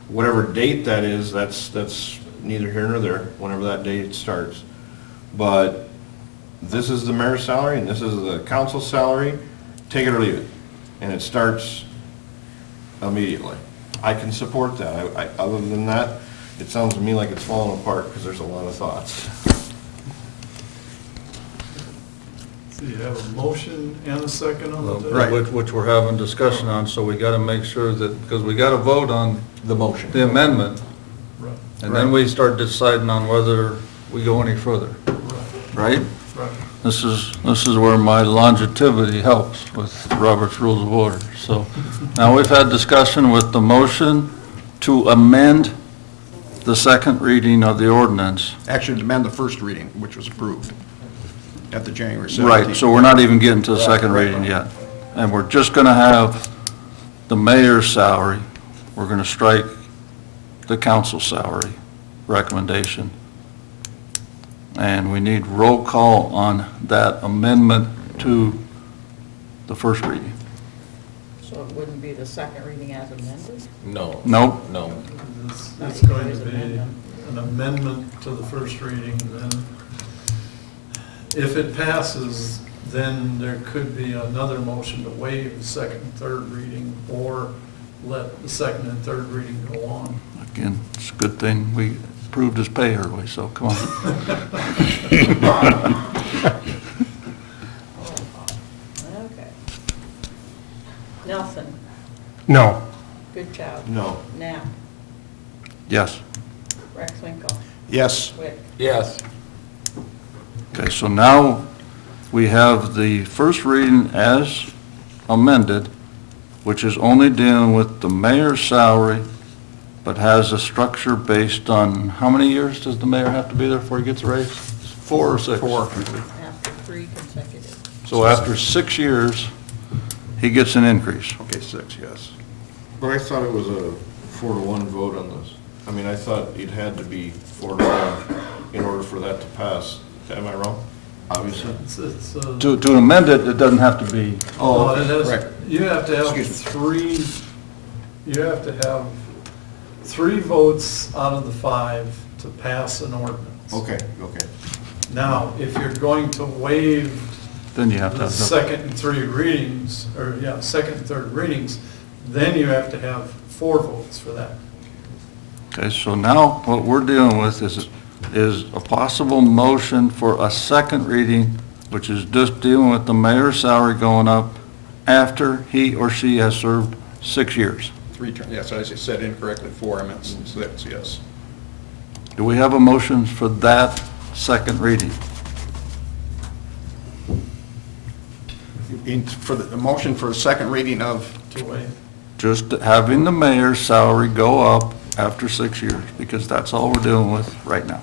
Whatever date that is, that's neither here nor there, whenever that date starts. But this is the mayor's salary, and this is the council's salary, take it or leave it. And it starts immediately. I can support that. Other than that, it sounds to me like it's falling apart, because there's a lot of thoughts. So you have a motion and a second on the table? Right. Which we're having discussion on, so we got to make sure that, because we got to vote on the motion. the amendment, Right, and then we start deciding on whether we go any further, right, right? right. This is where my longevity helps with Robert's Rules of Order. So now we've had discussion with the motion to amend the second reading of the ordinance. Actually, to amend the first reading, which was approved at the January 17th. Right, so we're not even getting to the second reading yet. And we're just going to have the mayor's salary. We're going to strike the council salary recommendation. And we need roll call on that amendment to the first reading. So it wouldn't be the second reading as amended? No. Nope. No. It's going to be an amendment to the first reading, and then if it passes, then there could be another motion to waive the second and third reading, or let the second and third reading go on. Again, it's a good thing we approved his pay early, so come on. Okay. Nelson, No. Goodchild. No. Knapp, Yes. Rexvinkel, Yes. Wick. Yes. Okay, so now we have the first reading as amended, which is only dealing with the mayor's salary, but has a structure based on, how many years does the mayor have to be there before he gets a raise? 4 or 6? 4. After 3 consecutive. So after 6 years, he gets an increase. Okay, 6, yes. But I thought it was a 4-to-1 vote on this. I mean, I thought it had to be 4-to-1 in order for that to pass. Am I wrong? Obviously. It's, To amend it, it doesn't have to be, Oh, it has, right. you have to have you have to have 3 votes out of the 5 to pass an ordinance. Okay, okay. Now, if you're going to waive then you have to the have. second and 3 readings, or, yeah, second and third readings, then you have to have 4 votes for that. Okay, so now what we're dealing with is a possible motion for a second reading, which is just dealing with the mayor's salary going up after he or she has served 6 years. 3 terms, yes, I said incorrectly, 4, I meant 6, yes. Do we have a motion for that second reading? For the motion for a second reading of, To waive. Just having the mayor's salary go up after 6 years, because that's all we're dealing with right now.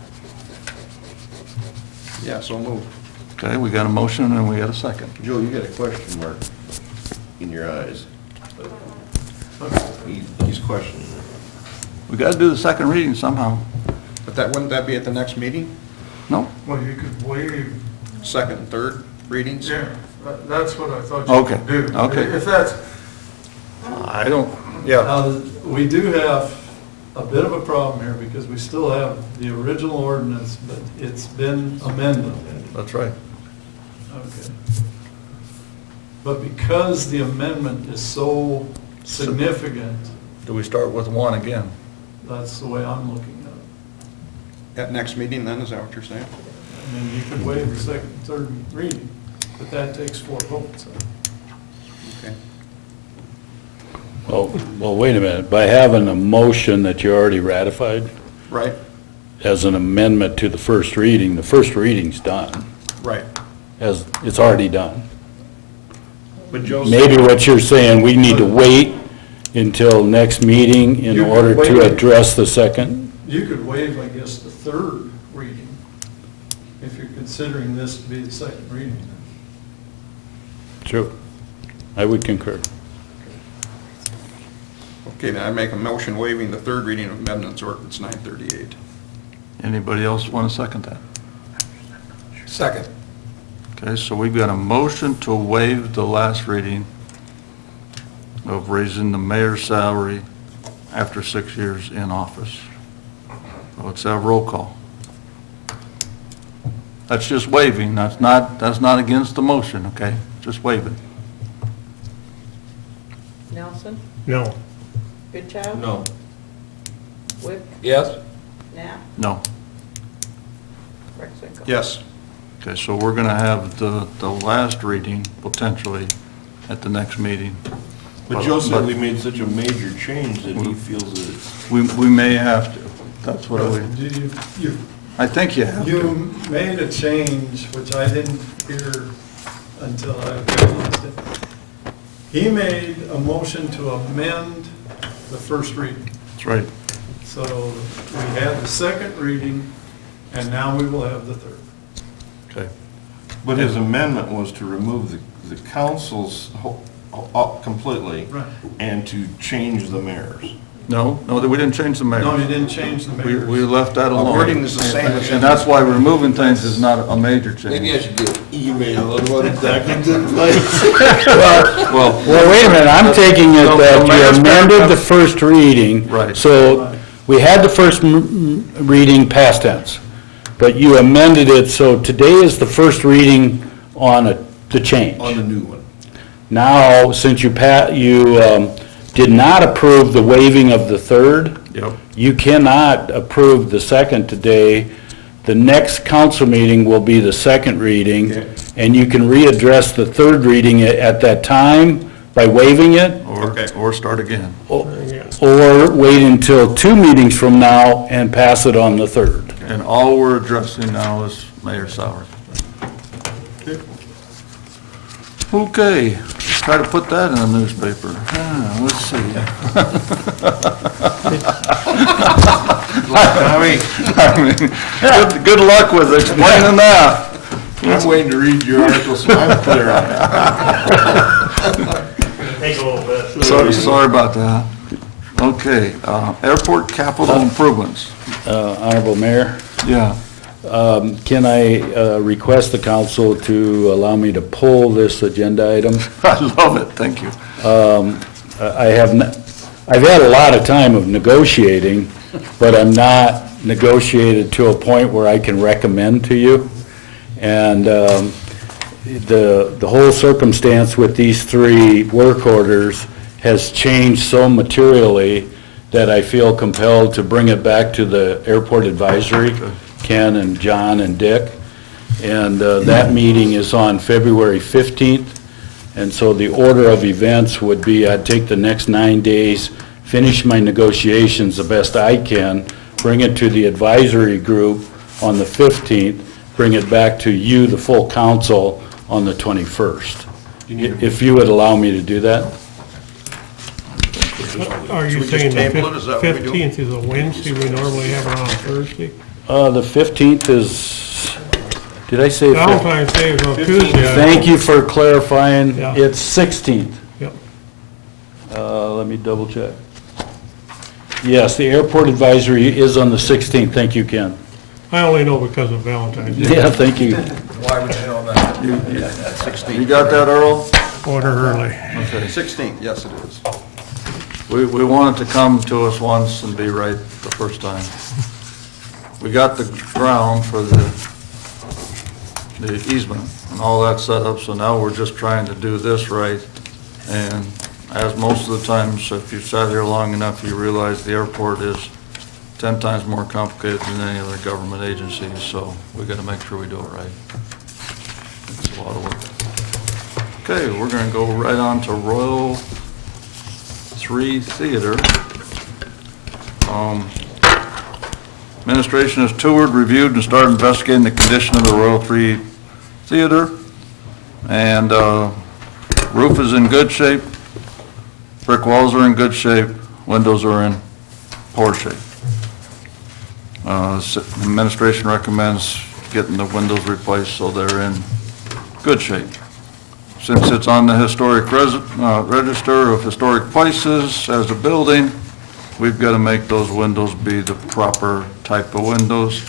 yeah, so moved. Okay, we got a motion and we got a second. Joe, you got a question mark in your eyes. He's questioning it. We got to do the second reading somehow. But wouldn't that be at the next meeting? No? Well, you could waive. Second and third readings? Yeah, that's what I thought you Okay, could do. okay. If that's, I don't, yeah. now, we do have a bit of a problem here because we still have the original ordinance, but it's been amended. That's right. Okay. But because the amendment is so significant, Do we start with 1 again? that's the way I'm looking at At next meeting then, is that what you're saying? it. I mean, you could waive the second, and third reading, but that takes 4 votes. Okay. Well, wait a minute. By having a motion that you already ratified Right, as an amendment to the first reading's done. right. As, it's already done. But Joe Maybe what you're saying, we need to wait until next meeting in You could order to wait. address the second? You could waive, I guess, the third reading, if you're considering this to be the second reading. True. I would concur. Okay, then I make a motion waiving the third reading of amendments ordinance 938. Anybody else want to second that? Second. Okay, so we've got a motion to waive the last reading of raising the mayor's salary after 6 years in office. So let's have roll call. That's just waiving, that's not against the motion, okay? Just waiving. Nelson, No. Goodchild. No. Wick, Yes? Knapp, No. Rexvinkel. Yes. Okay, so we're going to have the last reading potentially at the next meeting. But Joe said we made such a major change that he feels that it's... We may have to. That's what we, You I think you have to. You made a change, which I didn't hear until I realized it. He made a motion to amend the first reading. That's right. So we had the second reading, and now we will have the third. Okay. But his amendment was to remove the council's completely Right. and to change the mayor's. No, we didn't change the mayor. No, you didn't change the We mayor's. left that alone. wording is the same as- And that's why removing things is not a major Maybe I change. should do an email of what exactly took place. Well, Well, wait a minute, I'm taking it So, that the mayor's you amended paragraph- the first reading. Right. So we had the first reading past tense, but you amended it, so today is the first reading on the change. On the new one. Now, since you did not approve the waiving of the third, Yep. you cannot approve the second today. The next council meeting will be the second reading, Okay. and you can readdress the third reading at that time by waiving it, or start again. or wait until 2 meetings from now and pass it on the third. And all we're addressing now is mayor's salary. Okay, try to put that in the newspaper. Let's see. I mean, good luck with explaining that. I'm waiting to read your article, so I'm clear on it. Sorry about that. Okay, airport capital improvements. Honorable Mayor, Yeah, can I request the council to allow me to pull this agenda item? I love it, thank you. I've had a lot of time of negotiating, but I'm not negotiated to a point where I can recommend to you. And the whole circumstance with these 3 work orders has changed so materially that I feel compelled to bring it back to the airport advisory, Ken and John and Dick. And that meeting is on February 15th. And so the order of events would be, I'd take the next 9 days, finish my negotiations the best I can, bring it to the advisory group on the 15th, bring it back to you, the full council, on the 21st. If you would allow me to do that? Are you Should we just saying the table it? Is that what we do? 15th is a Wednesday, we normally have it on Thursday? The 15th is, did I say 15th? Valentine's Day is on Tuesday. Thank you for clarifying. Yeah. It's 16th. Yep. Let me double check. Yes, the airport advisory is on the 16th. Thank you, Ken. I only know because of Valentine's Day. Yeah, thank you. Why would you know that? You got that, Earl? Order early. Okay. 16th, yes, it is. We want it to come to us once and be right the first time. We got the ground for the easement and all that set up, so now we're just trying to do this right. And as most of the times, if you sat here long enough, you realize the airport is 10 times more complicated than any other government agency, so we gotta make sure we do it right. It's a lot of work. Okay, we're gonna go right on to Royal 3 Theater. Administration has toured, reviewed, and started investigating the condition of the Royal 3 Theater. And roof is in good shape, brick walls are in good shape, windows are in poor shape. Administration recommends getting the windows replaced so they're in good shape. Since it's on the historic register of historic places as a building, we've got to make those windows be the proper type of windows.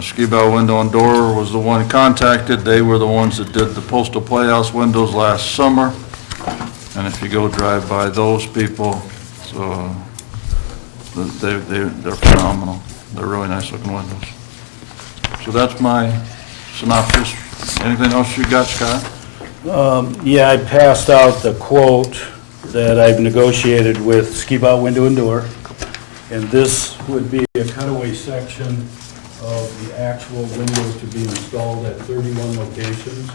Ski-Bow Window and Door was the one contacted. They were the ones that did the Postal Playhouse windows last summer. And if you go drive by those people, so they're phenomenal. They're really nice looking windows. So that's my synopsis. Anything else you got, Scott? Yeah, I passed out the quote that I've negotiated with Ski-Bow Window and Door. And this would be a cutaway section of the actual windows to be installed at 31 locations,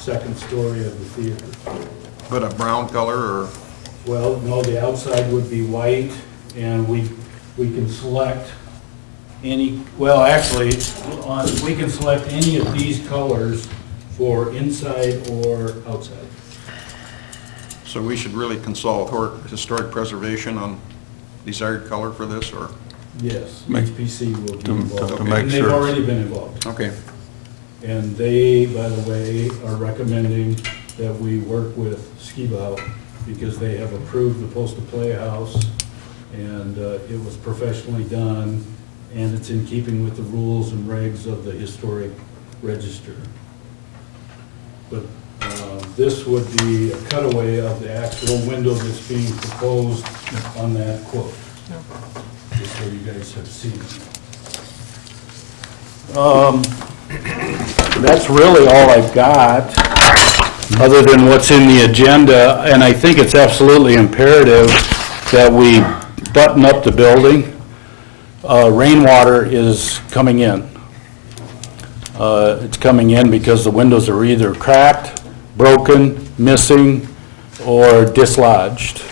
second story of the theater. But a brown color or? Well, no, the outside would be white, and we can select any, well, actually, we can select any of these colors for inside or outside. So we should really consult historic preservation on desired color for this, or? Yes, Make- HPC will be to involved. make And sure. they've already been involved. Okay. And they, by the way, are recommending that we work with Ski-Bow because they have approved the Postal Playhouse and it was professionally done, and it's in keeping with the rules and regs of the historic register. But this would be a cutaway of the actual window that's being proposed on that quote, just so you guys have seen it. That's really all I've got, other than what's in the agenda, and I think it's absolutely imperative that we button up the building. Rainwater is coming in. It's coming in because the windows are either cracked, broken, missing, or dislodged.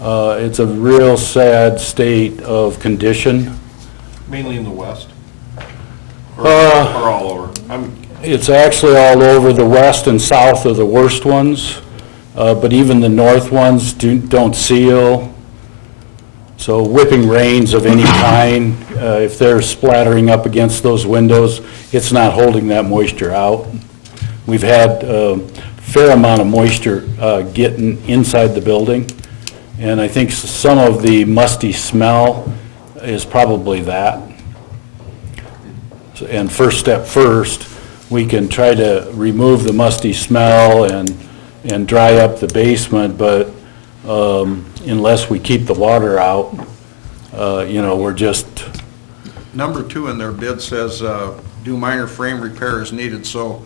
It's a real sad state of condition. Mainly in the west? Or all over? It's actually all over. The west and south are the worst ones, but even the north ones don't seal. So whipping rains of any kind, if they're splattering up against those windows, it's not holding that moisture out. We've had a fair amount of moisture getting inside the building, and I think some of the musty smell is probably that. And first step first, we can try to remove the musty smell and dry up the basement, but unless we keep the water out, we're just, Number 2 in their bid says, do minor frame repair as needed. So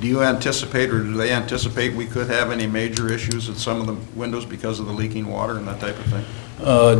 do you anticipate, or do they anticipate we could have any major issues at some of the windows because of the leaking water and that type of thing?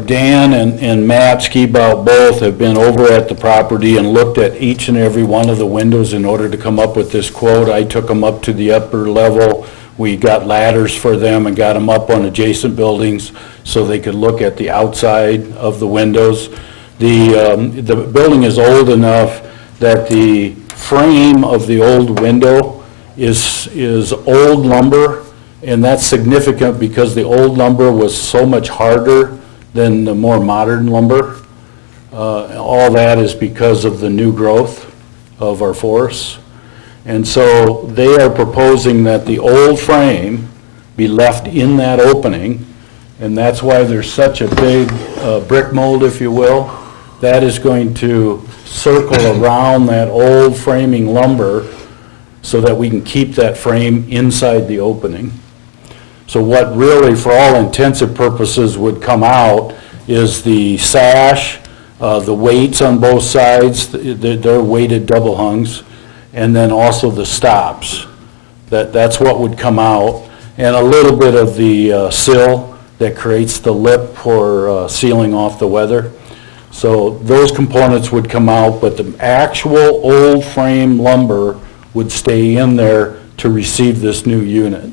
Dan and Matt Skibout both have been over at the property and looked at each and every one of the windows in order to come up with this quote. I took them up to the upper level. We got ladders for them and got them up on adjacent buildings so they could look at the outside of the windows. The building is old enough that the frame of the old window is old lumber, and that's significant because the old lumber was so much harder than the more modern lumber. All that is because of the new growth of our forests. And so they are proposing that the old frame be left in that opening, and that's why there's such a big brick mold, if you will. That is going to circle around that old framing lumber so that we can keep that frame inside the opening. So what really, for all intensive purposes, would come out is the sash, the weights on both sides, they're weighted double hungs, and then also the stops. That's what would come out, and a little bit of the sill that creates the lip for sealing off the weather. So those components would come out, but the actual old frame lumber would stay in there to receive this new unit.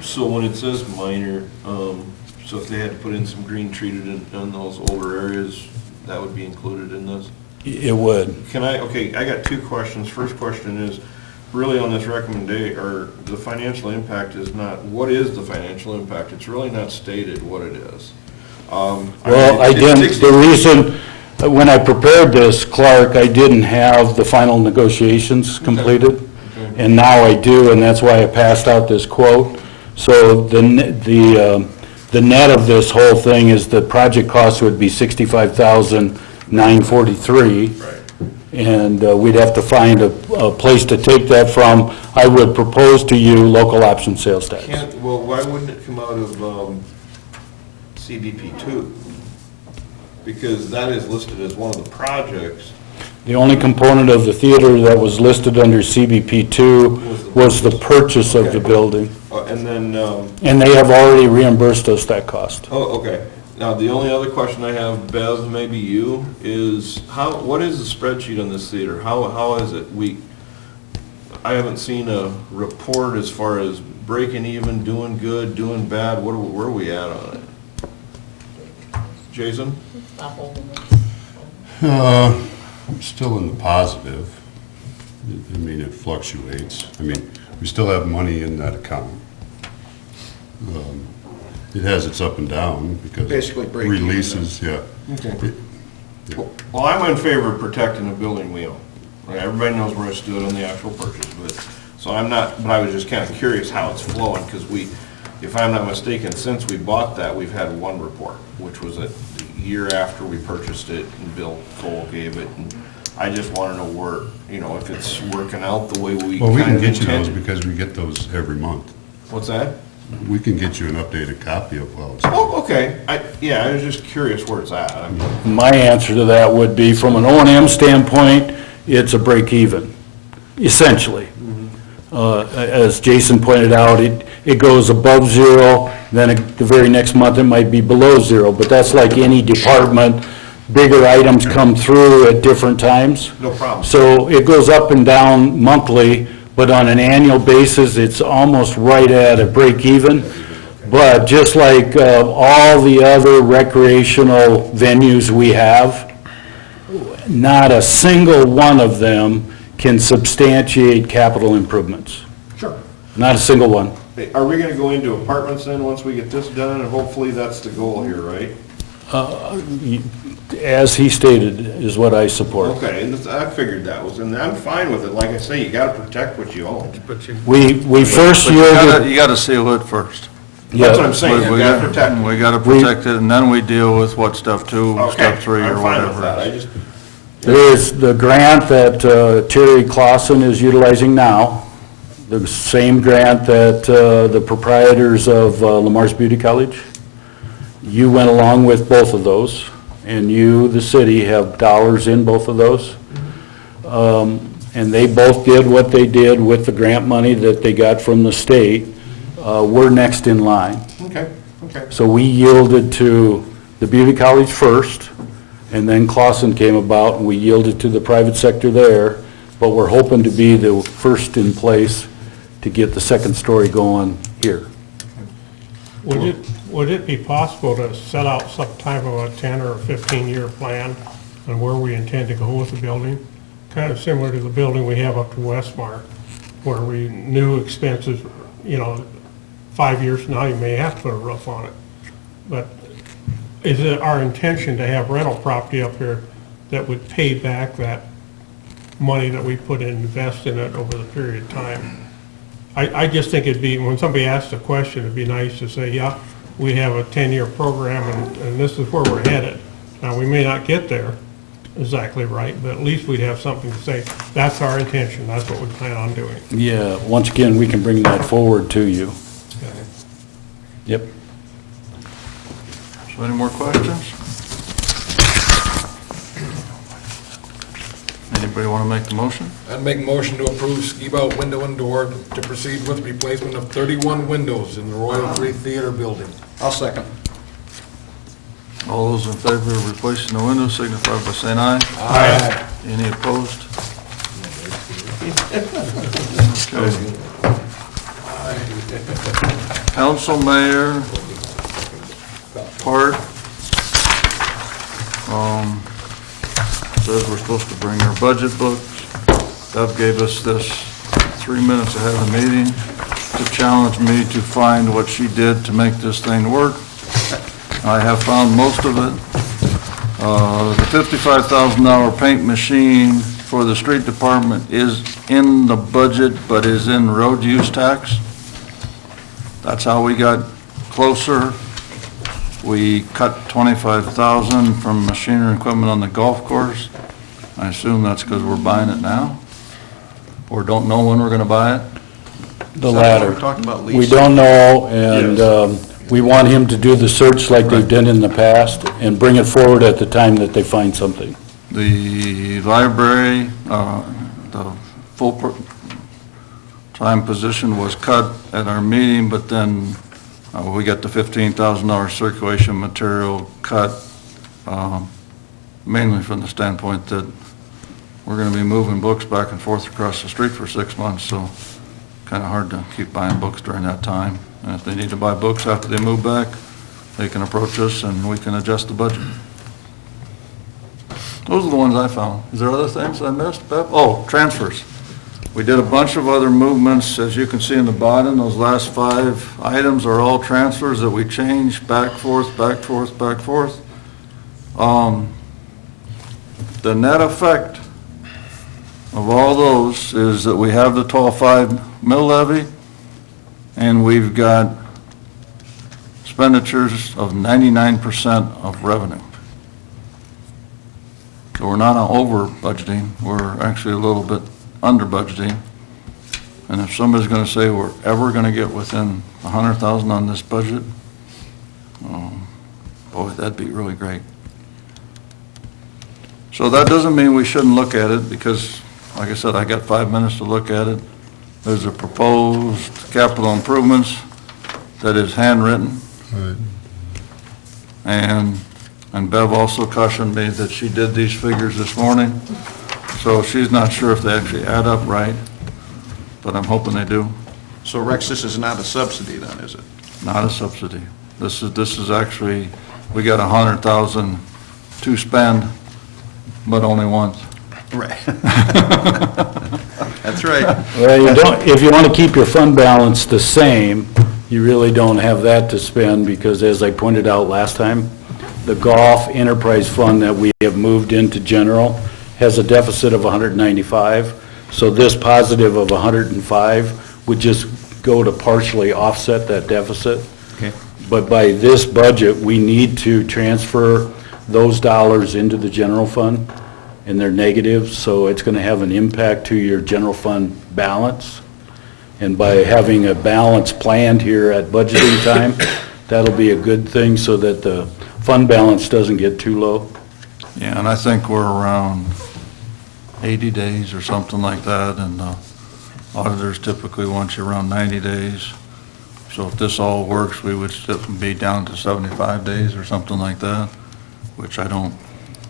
So when it says minor, so if they had to put in some green treated in those older areas, that would be included in this? It would. I got 2 questions. First question is, really on this recommendation, or the financial impact is not, what is the financial impact? It's really not stated what it is. Well, I didn't, the reason, when I prepared this, Clark, I didn't have the final negotiations completed, Okay. and now I do, and that's why I passed out this quote. So the net of this whole thing is the project cost would be $65,943. Right. And we'd have to find a place to take that from. I would propose to you local option sales tax. Well, why wouldn't it come out of CBP 2? Because that is listed as one of the projects. The only component of the theater that was listed under CBP 2 was the purchase of the building. And then, And they have already reimbursed us that cost. oh, okay. Now, the only other question I have, Bev, maybe you, is what is the spreadsheet on this theater? How is it? I haven't seen a report as far as breaking even, doing good, doing bad. Where are we at on it? Jason? Not holding it. Still in the positive. I mean, it fluctuates. I mean, we still have money in that account. It has its up and down because Basically break even. releases, yeah. Okay. Well, I'm in favor of protecting the building we own. Right, everybody knows where I stood on the actual purchase, but I was just kind of curious how it's flowing, because if I'm not mistaken, since we bought that, we've had one report, which was the year after we purchased it and Bill Cole gave it. And I just want to know where, if it's working out the way we Well, we kind can of get you those intended. because we get those every month. What's that? We can get you an updated copy of those. Oh, okay. I was just curious where it's at. I mean, My answer to that would be, from an O&M standpoint, it's a break even, essentially. As Jason pointed out, it goes above zero, then the very next month it might be below zero, but that's like any department. Bigger items come through at different times. No problem. So it goes up and down monthly, but on an annual basis, it's almost right at a break even. But just like all the other recreational venues we have, not a single one of them can substantiate capital improvements. Sure. Not a single one. Hey, are we going to go into apartments then, once we get this done? And hopefully that's the goal here, right? As he stated, is what I support. Okay, and I figured that was, and I'm fine with it. Like I say, you got to protect what you own. We first But yielded, you gotta seal it first. That's what I'm yeah, saying, you got to protect it. We gotta protect it, and then we deal with what step 2, Okay, step 3, or I'm fine with that. whatever. I just, there is the grant that Terry Clausen is utilizing now, the same grant that the proprietors of Lamar's Beauty College. You went along with both of those, and you, the city, have dollars in both of those. And they both did what they did with the grant money that they got from the state. We're next in line. okay. So we yielded to the Beauty College first, and then Clausen came about, and we yielded to the private sector there, but we're hoping to be the first in place to get the second story going here. Would it be possible to set out some type of a 10 or 15-year plan on where we intend to go with the building? Kind of similar to the building we have up to Westmark, where we knew expenses, 5 years from now, you may have to put a roof on it. But is it our intention to have rental property up here that would pay back that money that we put in, invest in it over the period of time? I just think it'd be, when somebody asks a question, it'd be nice to say, yeah, we have a 10-year program and this is where we're headed. Now, we may not get there exactly right, but at least we'd have something to say, that's our intention, that's what we plan on doing. Yeah, once again, we can bring that forward to you. Yep. So any more questions? Anybody wanna make the motion? I'd make a motion to approve Ski-Bout Window and Door to proceed with replacement of 31 windows in the Royal Free Theater building. I'll second. All those in favor of replacing the windows signify by saying aye. Aye. Any opposed? Okay. Council, mayor, Part, says we're supposed to bring our budget books. Deb gave us this 3 minutes ahead of the meeting to challenge me to find what she did to make this thing work. I have found most of it. The $55,000 paint machine for the street department is in the budget, but is in road use tax. That's how we got closer. We cut 25,000 from machinery and equipment on the golf course. I assume that's because we're buying it now, or don't know when we're gonna buy it. The Is that what latter. we're talking about, We leasing? don't know, and we want him to do the search like they've done in the past and bring it forward at the time that they find something. The library, the full-time position was cut at our meeting, but then we got the $15,000 circulation material cut, mainly from the standpoint that we're gonna be moving books back and forth across the street for 6 months, so kinda hard to keep buying books during that time. And if they need to buy books after they move back, they can approach us and we can adjust the budget. Those are the ones I found. Is there other things I missed, Beth? Oh, transfers. We did a bunch of other movements, as you can see in the bottom. Those last 5 items are all transfers that we changed back, forth, back, forth, back, forth. The net effect of all those is that we have the 12.5 mill levy, and we've got expenditures of 99% of revenue. So we're not over budgeting, we're actually a little bit under budgeting. And if somebody's gonna say we're ever gonna get within 100,000 on this budget, boy, that'd be really great. So that doesn't mean we shouldn't look at it, because, like I said, I got 5 minutes to look at it. There's a proposed capital improvements that is handwritten. Right. And Bev also cautioned me that she did these figures this morning, so she's not sure if they actually add up right, but I'm hoping they do. So Rex, this is not a subsidy then, is it? Not a subsidy. This is actually, we got 100,000 to spend, but only once. Right. That's right. Well, you don't, if you want to keep your fund balance the same, you really don't have that to spend, because as I pointed out last time, the golf enterprise fund that we have moved into general has a deficit of 195, so this positive of 105 would just go to partially offset that deficit. Okay. But by this budget, we need to transfer those dollars into the general fund, and they're negative, so it's going to have an impact to your general fund balance. And by having a balance planned here at budgeting time, that'll be a good thing, so that the fund balance doesn't get too low. Yeah, and I think we're around 80 days or something like that, and auditors typically want you around 90 days. So if this all works, we would still be down to 75 days or something like that, which I don't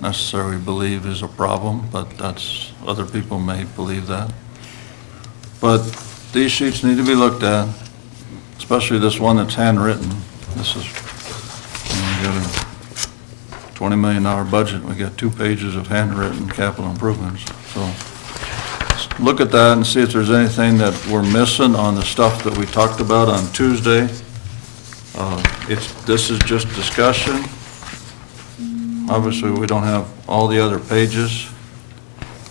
necessarily believe is a problem, but that's, other people may believe that. But these sheets need to be looked at, especially this one that's handwritten. This is, we got a $20 million budget, we got 2 pages of handwritten capital improvements. So look at that and see if there's anything that we're missing on the stuff that we talked about on Tuesday. This is just discussion. Obviously, we don't have all the other pages,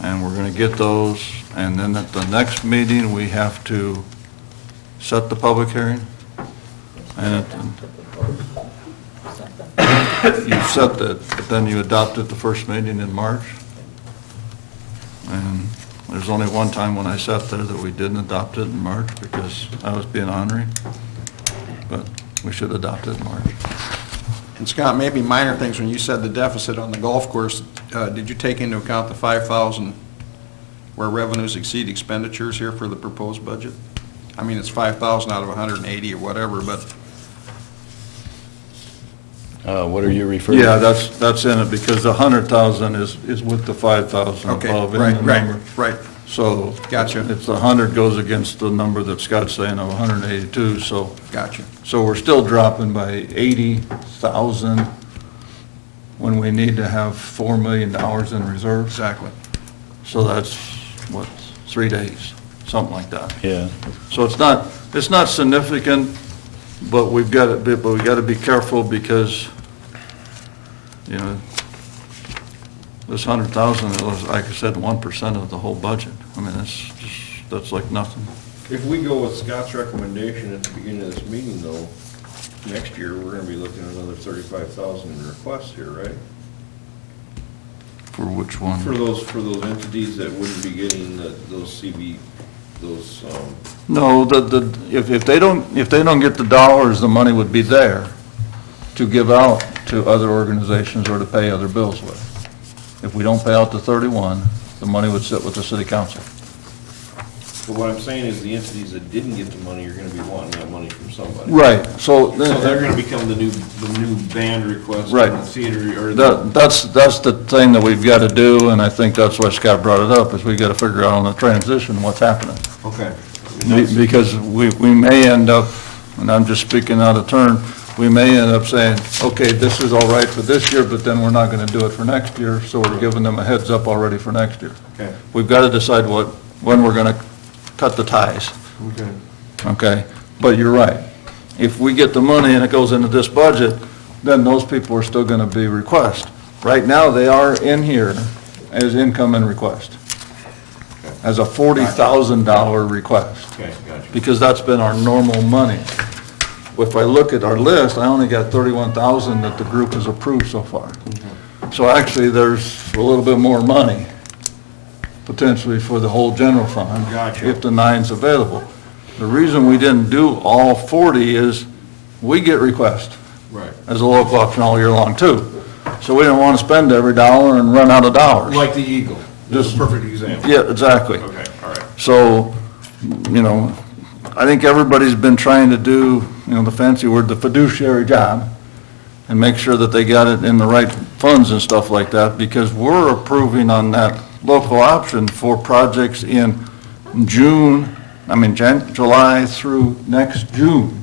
and we're gonna get those. And then at the next meeting, we have to set the public hearing. And you set that, but then you adopt it the first meeting in March. And there's only one time when I sat there that we didn't adopt it in March, because I was being ornery. But we should adopt it in March. And Scott, maybe minor things, when you said the deficit on the golf course, did you take into account the 5,000 where revenues exceed expenditures here for the proposed budget? I mean, it's 5,000 out of 180 or whatever, but What are you referring to? Yeah, that's in it, because the 100,000 is with the 5,000 okay, above in the right, number. right. So. Gotcha. It's the 100 goes against the number that Scott's saying of 182, so. Gotcha. So we're still dropping by 80,000 when we need to have $4 million in reserves. Exactly. So that's, what, 3 days, something like that. Yeah. So it's not significant, but we got to be careful, because, you know, this 100,000 is, like I said, 1% of the whole budget. I mean, that's like nothing. If we go with Scott's recommendation at the beginning of this meeting, though, next year, we're gonna be looking at another 35,000 in requests here, right? For which one? For those entities that wouldn't be getting those No, if they don't get the dollars, the money would be there to give out to other organizations or to pay other bills with. If we don't pay out the 31, the money would sit with the city council. but what I'm saying is the entities that didn't get the money are gonna be wanting that money from somebody. Right, so. So they're gonna become the new band request. Right. And the theater, or That's the thing that we've got to do, and I think that's why Scott brought it up, is we got to figure out on the transition what's happening. okay. I mean, that's- Because we may end up, and I'm just speaking out of turn, we may end up saying, okay, this is all right for this year, but then we're not going to do it for next year, so we're giving them a heads up already for next year. Okay. We've got to decide when we're going to cut the ties, Okay. okay? But you're right. If we get the money and it goes into this budget, then those people are still going to be request. Right now, they are in here as income and request, as a $40,000 request, Okay, gotcha. because that's been our normal money. if I look at our list, I only got 31,000 that the group has approved so far. So actually, there's a little bit more money potentially for the whole general fund. Gotcha. If the 9's available. The reason we didn't do all 40 is we get requests Right. as a local option all year long too. So we didn't want to spend every dollar and run out of dollars. Like the Eagle, this is a perfect example. Yeah, exactly. Okay, all right. So, you know, I think everybody's been trying to do, you know, the fancy word, the fiduciary job, and make sure that they got it in the right funds and stuff like that, because we're approving on that local option for projects in July through next June.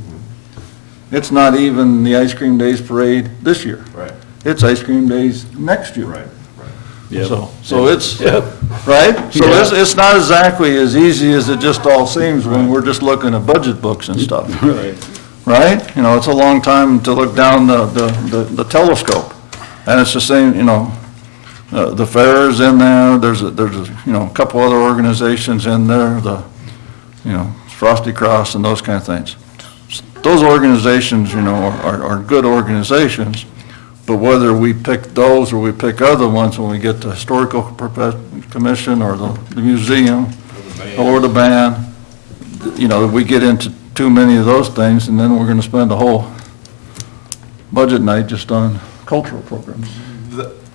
It's not even the Ice Cream Days Parade this year. Right, It's Ice Cream Days next year. right, right. Yep. So it's, Yep. right? So Yeah. it's not exactly as easy as it just all seems when we're just looking at budget books and stuff, Right. right? You know, it's a long time to look down the telescope. And it's the same, you know, the fair is in there, there's a, you know, a couple other organizations in there, you know, Frosty Cross and those kind of things. Those organizations, you know, are good organizations, but whether we pick those or we pick other ones when we get to Historical Commission or the museum or the band, you know, we get into too many of those things, and then we're gonna spend a whole budget night just on cultural programs.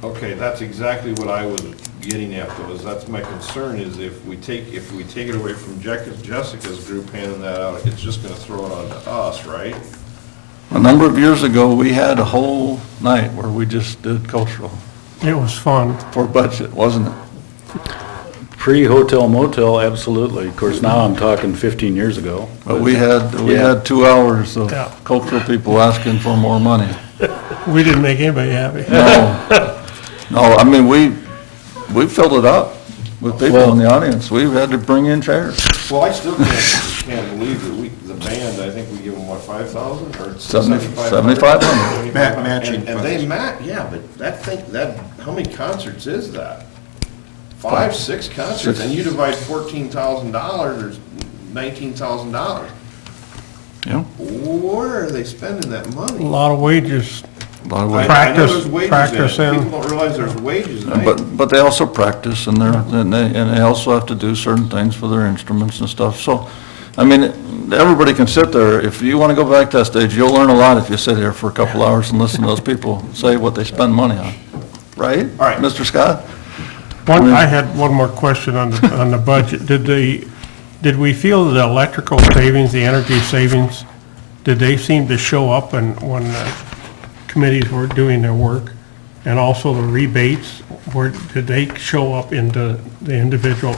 Okay, that's exactly what I was getting at, though, is that's my concern, is if we take it away from Jessica's group handing that out, it's just gonna throw it on to us, right? A number of years ago, we had a whole night where we just did cultural It was fun. for budget, wasn't it? Pre-hotel motel, absolutely. Of course, now I'm talking 15 years ago. But we had Yeah. 2 hours of Yeah. cultural people asking for more money. We didn't make anybody happy. No, I mean, we filled it up with people in the audience. We've had to bring in chairs. Well, I still can't believe that the band, I think we give them, what, 5,000 or 7,500. Matching And they funds. yeah, but how many concerts is that? 5, 6 concerts, and you divide $14,000 or $19,000. Yeah, Where are they spending that A money? lot of wages. a lot of I ways. know Practice- there's wages in it. practice in. People don't realize there's wages in it. But they also practice, and they also have to do certain things for their instruments and stuff. So, I mean, everybody can sit there. If you want to go back to that stage, you'll learn a lot if you sit here for a couple hours and listen to those people say what they spend money on. Right? All right. Mr. Scott? I had one more question on the budget. Did we feel the electrical savings, the energy savings, did they seem to show up when the committees were doing their work? And also the rebates, did they show up into the individual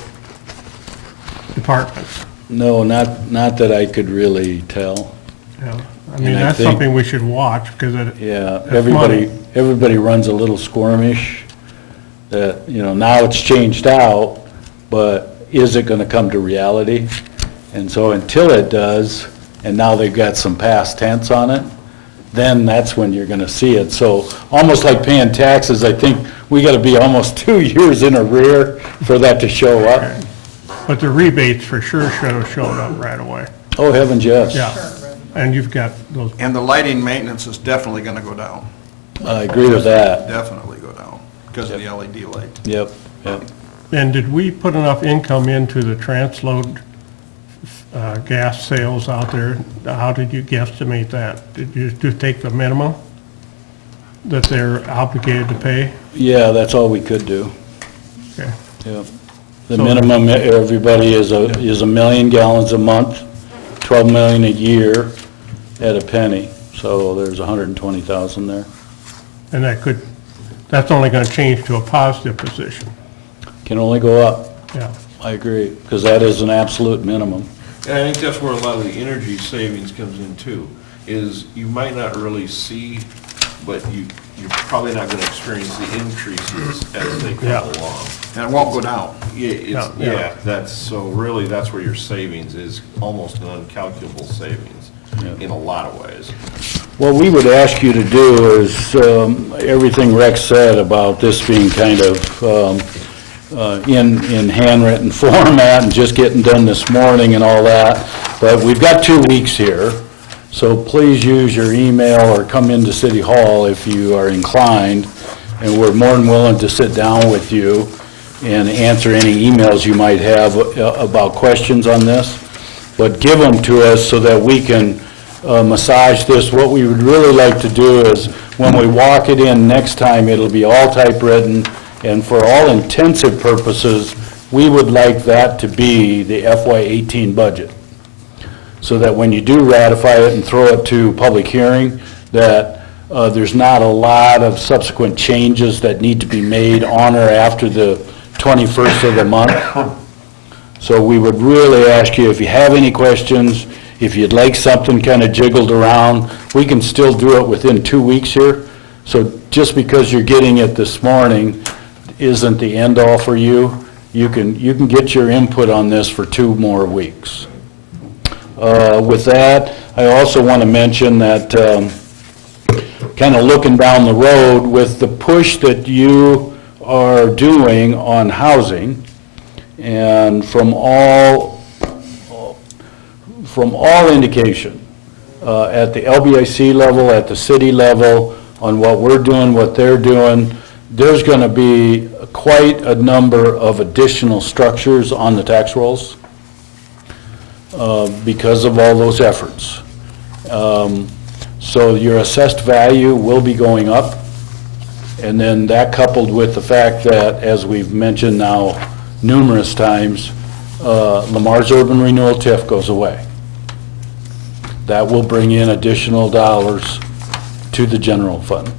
departments? No, not that I could really tell. Yeah. I mean, And I that's think- something we should watch, because Yeah, That's money. everybody runs a little squirmish that, you know, now it's changed out, but is it gonna come to reality? And so until it does, and now they've got some past tense on it, then that's when you're gonna see it. So almost like paying taxes, I think we gotta be almost 2 years in arrear for that to show up. But the rebates for sure should have showed up right away. Oh, heavens, yes. Yeah, and you've got those, And the lighting maintenance is definitely gonna go down, I agree with that. definitely go down, because of the LED light. Yep, yep. and did we put enough income into the transload gas sales out there? How did you guesstimate that? Did you just take the minimum that they're obligated to pay? Yeah, that's all we could do. Okay. Yep. The minimum, everybody is a million gallons a month, 12 million a year at a penny. So there's 120,000 there. And that's only gonna change to a positive position. Can only go up. Yeah. I agree, because that is an absolute minimum. And I think that's where a lot of the energy savings comes in too, is you might not really see, but you're probably not gonna experience the increases as they come Yeah. along. And it won't go down. Yeah. That's where your savings is, almost an uncalculable savings in a lot of ways. What we would ask you to do is, everything Rex said about this being kind of in handwritten format and just getting done this morning and all that, but we've got 2 weeks here, So please use your email or come into City Hall if you are inclined, and we're more than willing to sit down with you and answer any emails you might have about questions on this. But give them to us so that we can massage this. What we would really like to do is, when we walk it in next time, it'll be all typewritten, and for all intensive purposes, we would like that to be the FY18 budget. So that when you do ratify it and throw it to public hearing, that there's not a lot of subsequent changes that need to be made on or after the 21st of the month. So we would really ask you, if you have any questions, if you'd like something kind of jiggled around, we can still do it within 2 weeks here. So just because you're getting it this morning isn't the end all for you. You can get your input on this for 2 more weeks. With that, I also want to mention that kind of looking down the road with the push that you are doing on housing, and from all indication, at the LBIC level, at the city level, on what we're doing, what they're doing, there's going to be quite a number of additional structures on the tax rolls because of all those efforts. So your assessed value will be going up, and then that coupled with the fact that, as we've mentioned now numerous times, Lamar's urban renewal TIF goes away. That will bring in additional dollars to the general fund,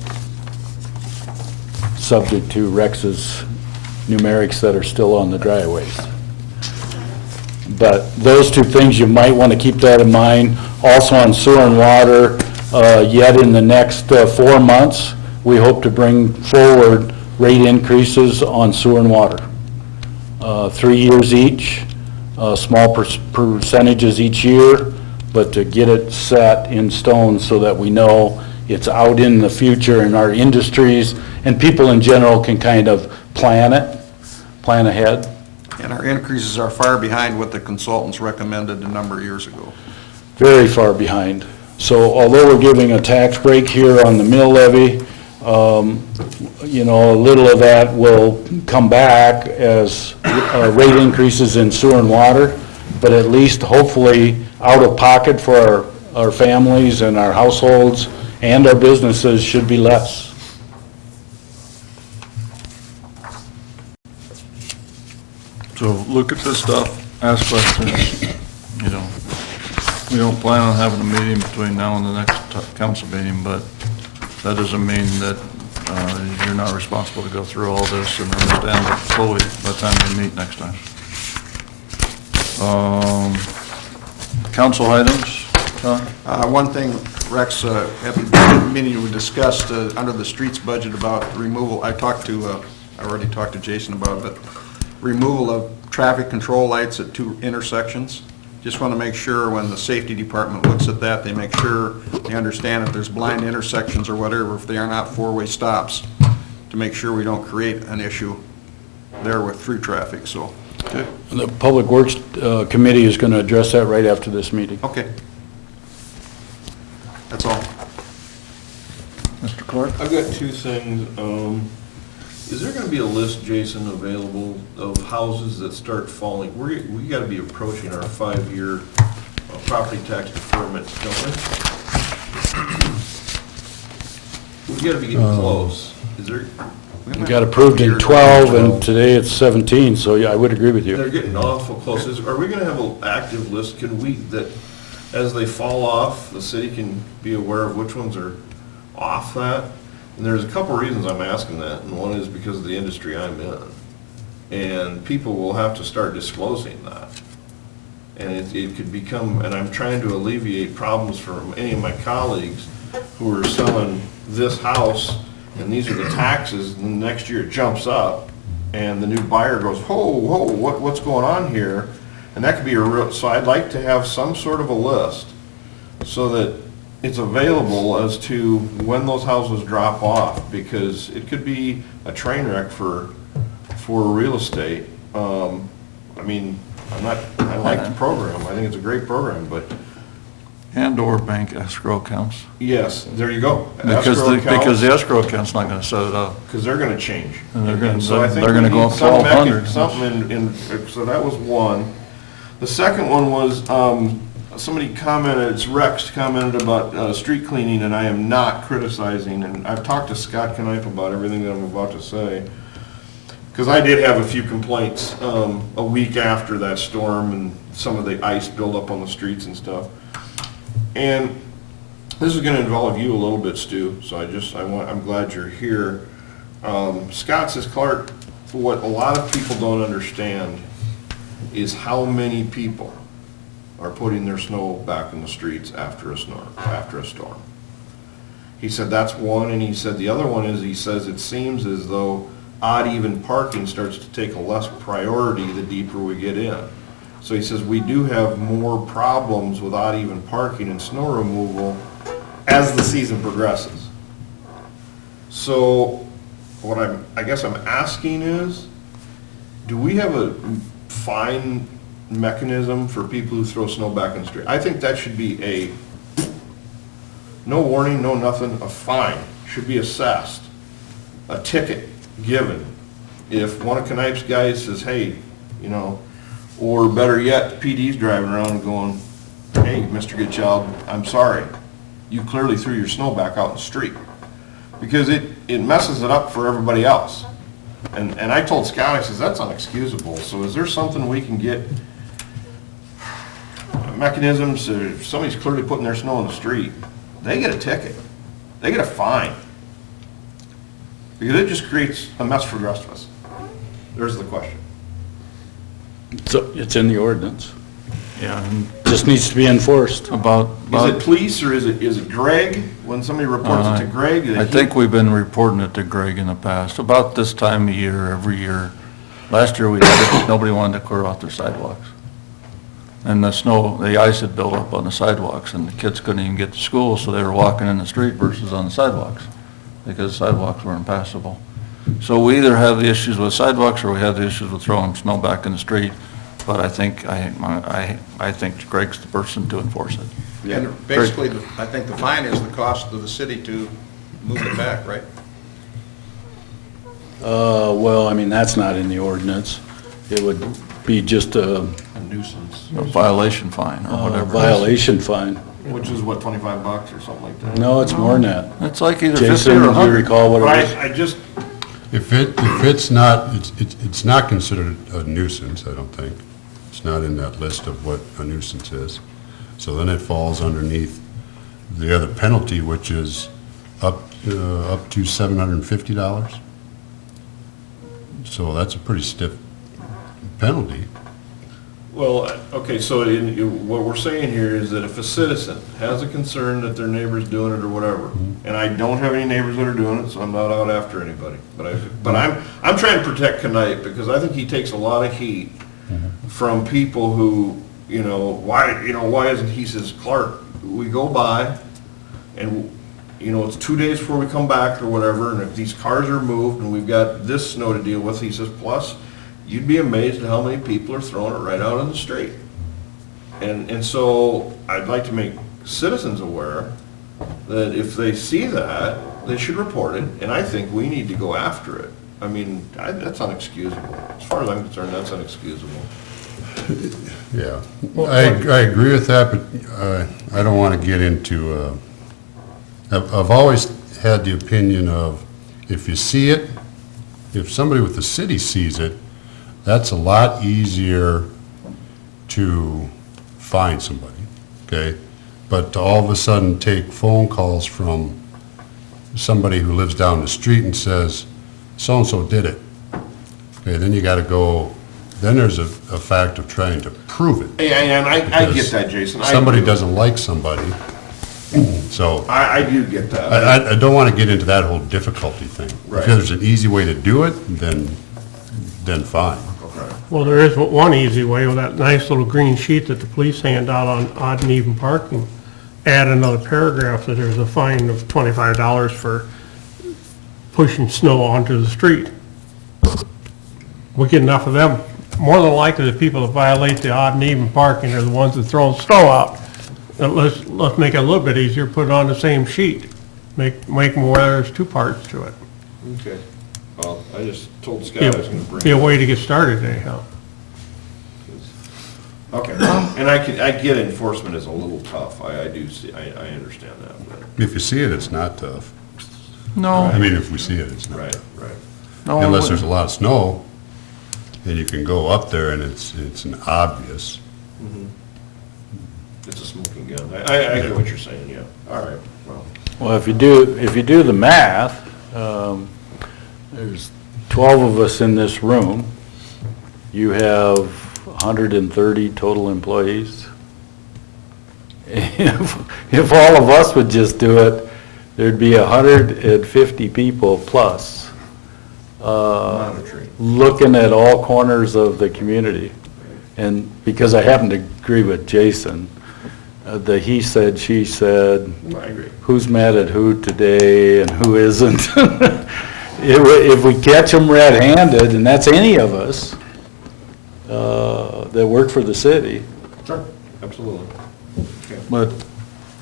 subject to Rex's numerics that are still on the dryways. But those 2 things, you might want to keep that in mind. Also on sewer and water, yet in the next 4 months, we hope to bring forward rate increases on sewer and water. 3 years each, small percentages each year, but to get it set in stone so that we know it's out in the future, and our industries and people in general can kind of plan ahead. And our increases are far behind what the consultants recommended a number of years ago. Very far behind. So although we're giving a tax break here on the mill levy, you know, a little of that will come back as rate increases in sewer and water, but at least hopefully out of pocket for our families and our households and our businesses should be less. So look at this stuff, ask questions, you know. We don't plan on having a meeting between now and the next council meeting, but that doesn't mean that you're not responsible to go through all this and understand it fully by the time we meet next time. Council items, John? One thing, Rex, at the meeting we discussed under the streets budget about removal, I already talked to Jason about it, removal of traffic control lights at 2 intersections. Just want to make sure when the safety department looks at that, they make sure they understand if there's blind intersections or whatever, if they are not 4-way stops, to make sure we don't create an issue there with through traffic, so. Okay. The Public Works Committee is going to address that right after this meeting. Okay. That's all. Mr. Clark? I've got 2 things. Is there gonna be a list, Jason, available of houses that start falling? We gotta be approaching our 5-year property tax deferment, don't we? We gotta be getting close. Is there? We got approved in 12, and today it's 17, so yeah, I would agree with They're you. getting awful close. Are we gonna have an active list? Can we, that, as they fall off, the city can be aware of which ones are off that? And there's a couple reasons I'm asking that, and one is because of the industry I'm in. And people will have to start disclosing that. And it could become, and I'm trying to alleviate problems for any of my colleagues who are selling this house, and these are the taxes, and the next year it jumps up, and the new buyer goes, whoa, what's going on here? And that could be a real, so I'd like to have some sort of a list so that it's available as to when those houses drop off, because it could be a train wreck for real estate. I mean, I like the program, I think it's a great program, but And/or bank escrow accounts. Yes, there you go. Because, Escrow because the accounts, escrow account's not gonna set it up. because they're gonna change. And they're gonna- so I think they're we gonna go need up some 1,200. Something so that was one. The second one was, somebody commented, it's Rex commented about, street cleaning, and I am not criticizing, and I've talked to Scott Knife about everything that I'm about to say. Because I did have a few complaints, a week after that storm and some of the ice buildup on the streets and stuff. And this is gonna involve you a little bit, Stu, so I'm glad you're here. Scott says, Clark, what a lot of people don't understand is how many people are putting their snow back in the streets after a storm. He said that's one, and he said the other one is, he says it seems as though odd even parking starts to take a less priority the deeper we get in. So he says we do have more problems with odd even parking and snow removal as the season progresses. So what I guess I'm asking is, do we have a fine mechanism for people who throw snow back in the street? I think that should be a, no warning, no nothing, a fine should be assessed, a ticket given. If one of Knife's guys says, hey, you know, or better yet, PD's driving around and going, hey, Mr. Goodchild, I'm sorry, you clearly threw your snow back out in the street. Because it messes it up for everybody else. And I told Scott, I says, that's unexcusable, so is there something we can get, mechanisms, if somebody's clearly putting their snow in the street, they get a ticket, they get a fine. Because it just creates a mess for the rest of us. There's the question. So it's in the ordinance. Yeah, and Just needs to be enforced. about. Is it police or is it Greg? When somebody reports it to Greg? I think we've been reporting it to Greg in the past, about this time of year, every year. Last year, we had it, nobody wanted to clear off their sidewalks. And the ice had built up on the sidewalks, and the kids couldn't even get to school, so they were walking in the street versus on the sidewalks, because the sidewalks were impassable. So we either have the issues with sidewalks, or we have the issues with throwing snow back in the street, but I think Greg's the person to enforce it. And basically, I think the fine is the cost of the city to move it back, right? Well, I mean, that's not in the ordinance. It would be just a A nuisance. A violation fine, or whatever. violation fine. Which is what, $25 or something like that? No, it's more than that. It's like either 50 Jason, or do you 100. recall what But it was? I just, If it's not, it's not considered a nuisance, I don't think. It's not in that list of what a nuisance is. So then it falls underneath the other penalty, which is up to $750. So that's a pretty stiff penalty. well, okay, so what we're saying here is that if a citizen has a concern that their neighbor's doing it or whatever, and I don't have any neighbors that are doing it, so I'm not out after anybody, but I'm trying to protect Knight, because I think he takes a lot of heat from people who, why isn't, he says, Clark, we go by, and, it's 2 days before we come back or whatever, and if these cars are moved and we've got this snow to deal with, he says, plus, you'd be amazed at how many people are throwing it right out in the street. And so I'd like to make citizens aware that if they see that, they should report it, and I think we need to go after it. I mean, that's unexcusable. As far as I'm concerned, that's unexcusable. Yeah, I agree with that, but I don't want to get into, I've always had the opinion of, if you see it, if somebody with the city sees it, that's a lot easier to find somebody, okay? But to all of a sudden take phone calls from somebody who lives down the street and says, so-and-so did it, okay, then you got to go, then there's a fact of trying to prove it. And I get that, Jason. I Somebody do. doesn't like somebody, so I do get that. I don't want to get into that whole difficulty thing. Right. If there's an easy way to do it, then fine. Okay. Well, there is one easy way, with that nice little green sheet that the police hand out on odd and even parking. Add another paragraph that there's a fine of $25 for pushing snow onto the street. We get enough of them. More than likely, the people that violate the odd and even parking are the ones that throw snow out. let's make it a little bit easier, put it on the same sheet. Make them where there's two parts to it. Okay. Well, I just told Be Scott I was gonna bring be a it up. way to get started anyhow. Okay, and I get enforcement is a little tough, I do see, I understand that, but, If you see it, it's not tough. No, I mean, if we see it, it's not. right. no. Unless there's a lot of snow, and you can go up there and it's an obvious. It's a smoking gun. I get what you're saying, yeah. All right, well, Well, if you do the math, there's 12 of us in this room. You have 130 total employees. If all of us would just do it, there'd be 150 people plus, monitoring. looking at all corners of the community. And because I happen to agree with Jason, the he said, she said, I agree. who's mad at who today and who isn't. If we catch them red-handed, and that's any of us that work for the city. Sure. Absolutely. But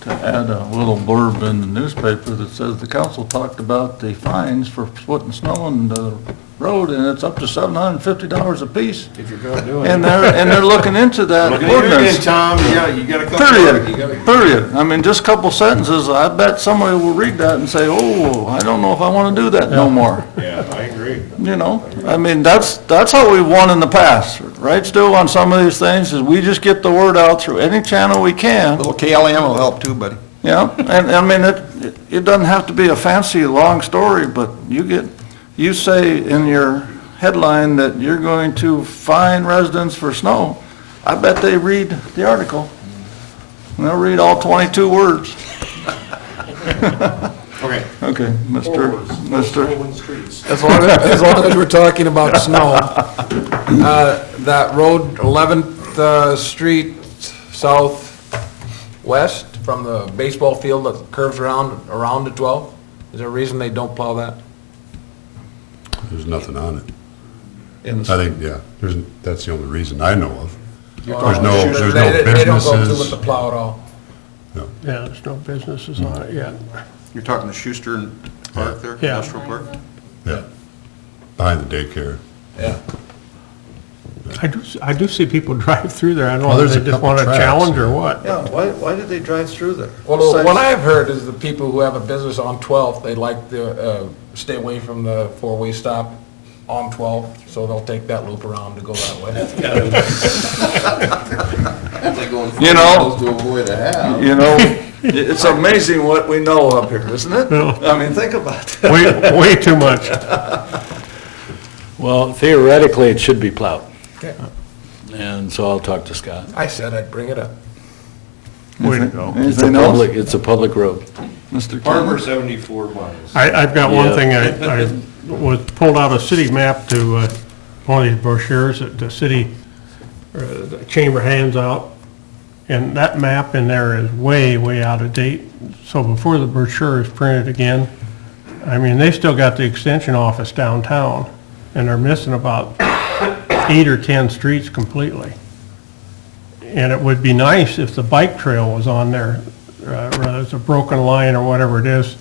to add a little blurb in the newspaper that says the council talked about the fines for putting snow on the road, and it's up to $750 apiece. If you're gonna do it. And they're looking into that Look at you again, ordinance. Tom, you got a couple. you gotta- Period. I mean, just a couple sentences, I bet somebody will read that and say, oh, I don't know if I want to do that no more. Yeah, I agree. You know, I mean, that's how we've won in the past, right, Stu, on some of these things, is we just get the word out through any channel we can. Little KLM will help too, buddy. Yeah, and I mean, it doesn't have to be a fancy, long story, but you say in your headline that you're going to fine residents for snow. I bet they read the article. And they'll read all 22 words. Okay. Okay, Mr. As long as we're talking about snow, that road, 11th Street southwest from the baseball field that curves around to 12th, is there a reason they don't plow that? There's nothing on it. In I think, yeah, that's the only reason I know of. Or There's no They don't go through with businesses. the plow at all? No. Yeah, there's no businesses on it yet. You're talking the Schuster and Park there, Yeah. Industrial Park? Yeah, behind the daycare. Yeah. I do see people drive through there. I don't Well, know if there's they a just couple want to tracks, challenge or yeah. what. Yeah, why did they drive through there? Well, what I've heard is the people who have a business on 12th, they like to stay away from the four-way stop on 12th, so they'll take that loop around to go that way. You know, To avoid a half. you know, it's amazing what we know up here, isn't it? No. I mean, think about that. Way too much. Well, theoretically, it should be plowed. Okay. And so I'll talk to Scott. I said I'd bring it up. Way to go. Anything else? It's a public road. Mr. Farmer, Farmer? 74 miles. I've got one Yeah. thing, I was pulled out a city map to, one of these brochures that the city, the chamber hands out, and that map in there is way, way out of date. So before the brochure is printed again, I mean, they still got the extension office downtown, and they're missing about 8 or 10 streets completely. And it would be nice if the bike trail was on there, whether it's a broken line or whatever it is,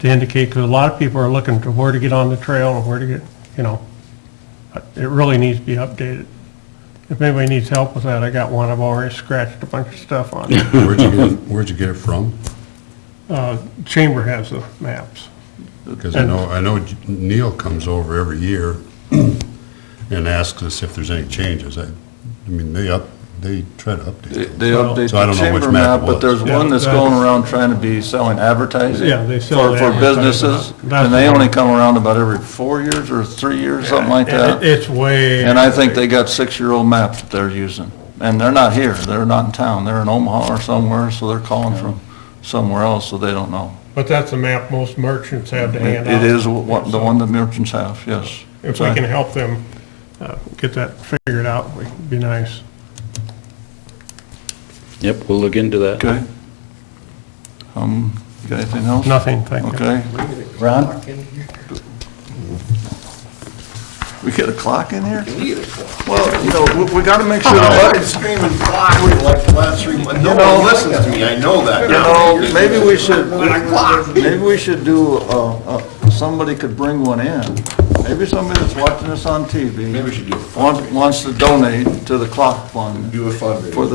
to indicate, because a lot of people are looking to where to get on the trail and where to get, you know, it really needs to be updated. If anybody needs help with that, I got one, I've already scratched a bunch of stuff on it. Where'd you get it from? Chamber has the maps. Because I know Neil comes over every year and asks us if there's any changes. I mean, they try to update it. They update So I the don't know which chamber map map, it but was. there's one that's Yeah, going around trying to be selling advertising. Yeah, they sell the For advertising. businesses, That's and they the one. only come around about every 4 years or 3 years, something like And that. it's way. And I think they got 6-year-old maps that they're using. And they're not here, they're not in town, they're in Omaha or somewhere, so they're calling from somewhere else, so they don't know. But that's the map most merchants have to hand out. It is the one that merchants have, yes. If we can help them get that figured out, it'd be nice. Yep, we'll look into that. Okay. You got anything else? Nothing, thank you. Okay. Ron? We get a clock in here? We need a clock. Well, you know, we gotta make sure I've that, been screaming clock for like the last 3 months. No know, one listens to me, I know that. you know, maybe we should, Clock. maybe we should do, somebody could bring one in. Maybe somebody that's watching us on TV. Maybe we should do a Wants to donate to the clock fund Do a fundraiser. for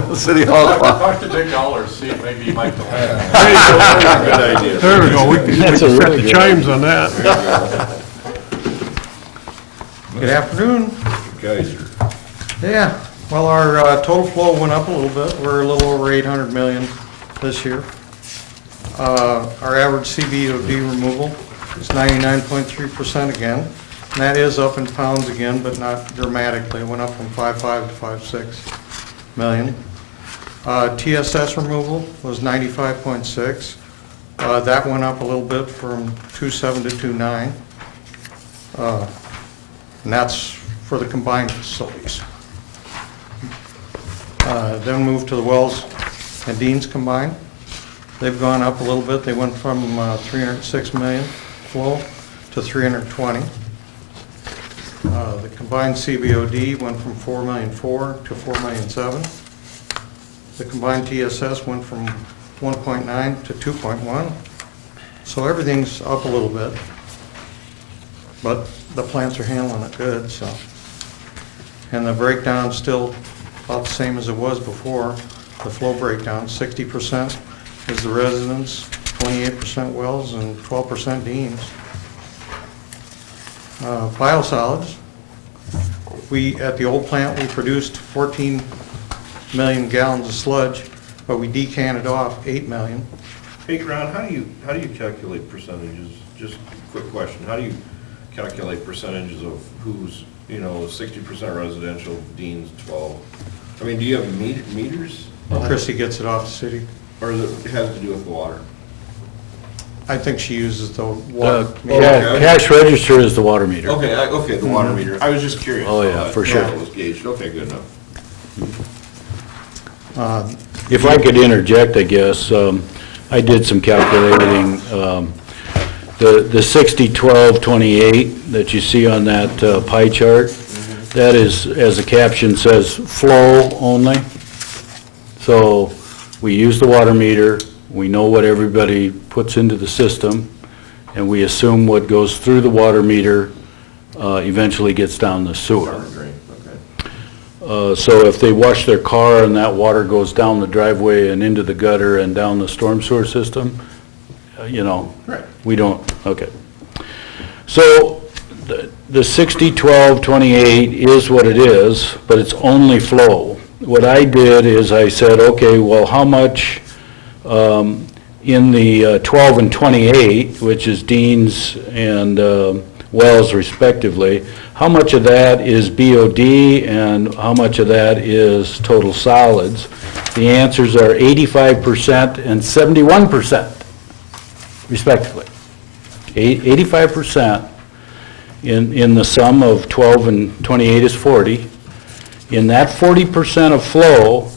the city hall clock. Talk to Dick Dollars, see if maybe he might go ahead. Good idea. There we go, we can set the chimes on that. Good afternoon. Geyser. Yeah, well, our total flow went up a little bit. We're a little over 800 million this year. Our average CBOD removal is 99.3% again. And that is up in pounds again, but not dramatically. It went up from 5.5 to 5.6 million. TSS removal was 95.6. That went up a little bit from 2.7 to 2.9. And that's for the combined facilities. Then move to the Wells and Deans combined. They've gone up a little bit. They went from 306 million flow to 320. The combined CBOD went from 4,000,004 to 4,000,007. The combined TSS went from 1.9 to 2.1. So everything's up a little bit. But the plants are handling it good, so. And the breakdown's still about the same as it was before. The flow breakdown, 60% is the residents, 28% wells, and 12% Deans. Biosolids, at the old plant, we produced 14 million gallons of sludge, but we decanted off 8 million. Hey, Ron, how do you calculate percentages? Just a quick question. How do you calculate percentages of who's, 60% residential, Dean's 12? I mean, do you have meters? Chrissy gets it off the city. Or it has to do with the water? I think she uses the water. Cash register is the water meter. Okay, the water meter. I was just curious. Oh, yeah, for sure. How it was gauged. Okay, good enough. If I could interject, I guess, I did some calculating. The 60, 12, 28 that you see on that pie chart, that is, as the caption says, flow only. So we use the water meter, we know what everybody puts into the system, and we assume what goes through the water meter eventually gets down the sewer. Drain, okay. So if they wash their car and that water goes down the driveway and into the gutter and down the storm sewer system, Right. we don't, okay. So the 60, 12, 28 is what it is, but it's only flow. What I did is I said, okay, well, how much in the 12 and 28, which is Deans and Wells respectively, how much of that is BOD and how much of that is total solids? The answers are 85% and 71%, respectively. 85% in the sum of 12 and 28 is 40. In that 40% of flow,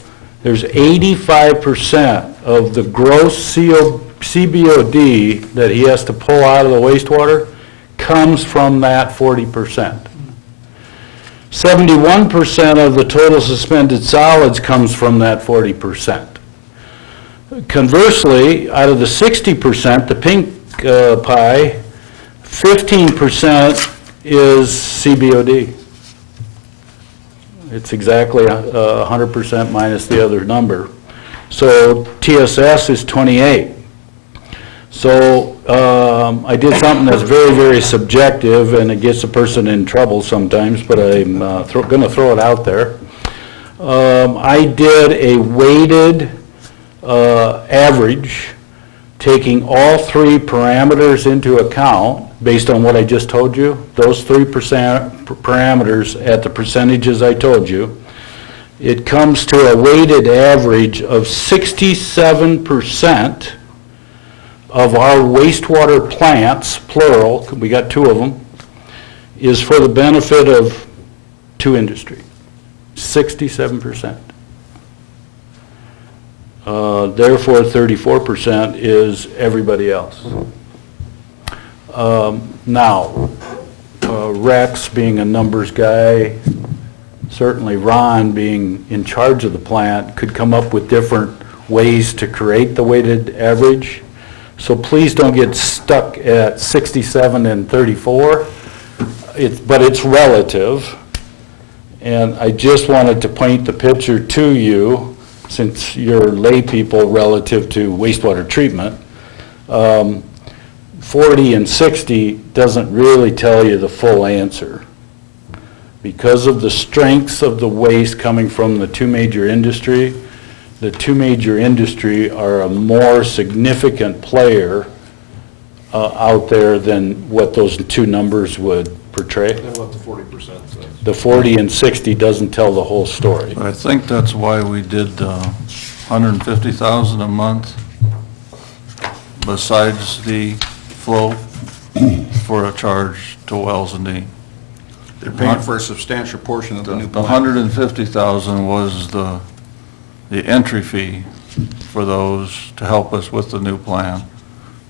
there's 85% of the gross CBOD that he has to pull out of the wastewater comes from that 40%. 71% of the total suspended solids comes from that 40%. Conversely, out of the 60%, the pink pie, 15% is CBOD. It's exactly 100% minus the other number. So TSS is 28. So I did something that's very, very subjective, and it gets a person in trouble sometimes, but I'm going to throw it out there. I did a weighted average, taking all three parameters into account based on what I just told you, those 3% parameters at the percentages I told you. It comes to a weighted average of 67% of our wastewater plants, plural, we got 2 of them, is for the benefit of 2 industry. 67%. Therefore, 34% is everybody else. Now, Rex being a numbers guy, certainly Ron being in charge of the plant, could come up with different ways to create the weighted average. So please don't get stuck at 67 and 34. But it's relative. And I just wanted to paint the picture to you, since you're lay people relative to wastewater treatment. 40 and 60 doesn't really tell you the full answer. Because of the strengths of the waste coming from the two major industry are a more significant player out there than what those two numbers would portray. Then what the 40% says. The 40 and 60 doesn't tell the whole story. But I think that's why we did 150,000 a month besides the flow for a charge to Wells and Dean. They're paying for a substantial portion of the new The plant. 150,000 was the entry fee for those to help us with the new plan.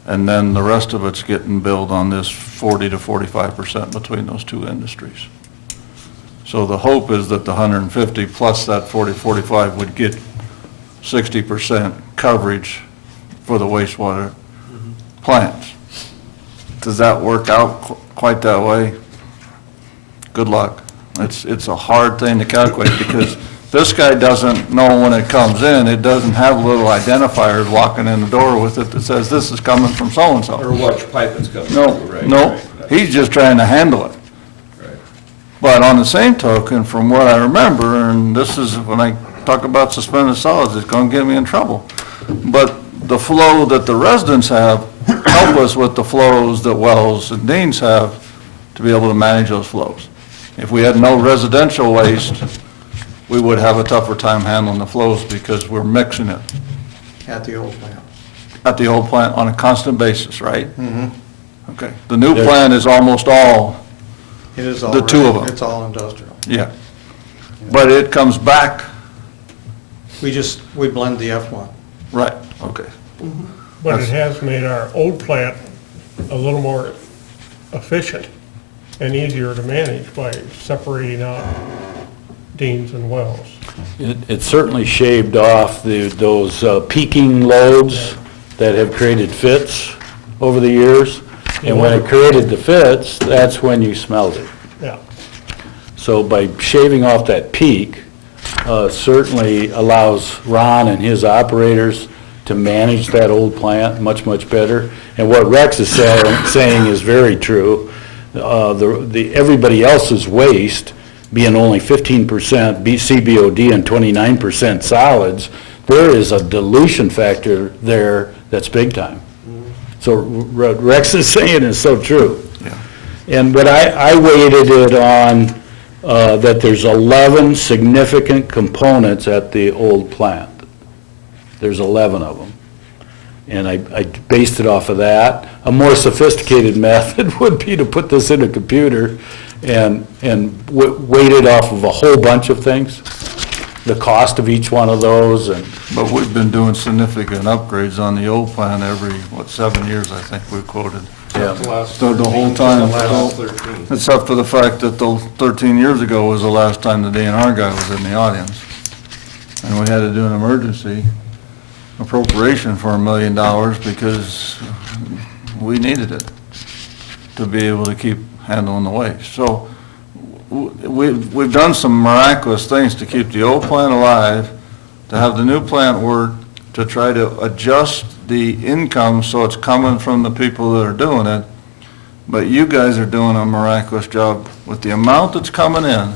And then the rest of it's getting billed on this 40 to 45% between those two industries. So the hope is that the 150 plus that 40, 45 would get 60% coverage for the wastewater plants. Does that work out quite that way? Good luck. It's a hard thing to calculate because this guy doesn't know when it comes in. It doesn't have little identifiers walking in the door with it that says this is coming from so-and-so. Or which pipe it's coming No, through, right? no, Right. he's just trying to handle it. Right. But on the same token, from what I remember, and this is when I talk about suspended solids, it's gonna get me in trouble. But the flow that the residents have help us with the flows that Wells and Deans have to be able to manage those flows. If we had no residential waste, we would have a tougher time handling the flows because we're mixing it At the old plant. at the old plant on a constant basis, right? Mm-hmm. Okay. The new plant is almost all, It is all. The two of them. It's all industrial. yeah. But it comes back, We blend the F1. right, okay. But it has made our old plant a little more efficient and easier to manage by separating out Deans and Wells. It certainly shaved off those peaking loads that have created fits over the years. And when it created the fits, that's when you smelled it. Yeah. So by shaving off that peak, certainly allows Ron and his operators to manage that old plant much, much better. And what Rex is saying is very true. Everybody else's waste, being only 15% CBOD and 29% solids, there is a dilution factor there that's big time. So what Rex is saying is so true. Yeah. And but I weighted it on that there's 11 significant components at the old plant. There's 11 of them. And I based it off of that. A more sophisticated method would be to put this in a computer and weight it off of a whole bunch of things, the cost of each one of those, and But we've been doing significant upgrades on the old plant every, 7 years, I think we quoted. yeah. The whole time. The last 13. Except for the fact that 13 years ago was the last time the DNR guy was in the audience. And we had to do an emergency appropriation for $1 million because we needed it to be able to keep handling the waste. So we've done some miraculous things to keep the old plant alive, to have the new plant work, to try to adjust the income so it's coming from the people that are doing it. But you guys are doing a miraculous job with the amount that's coming in,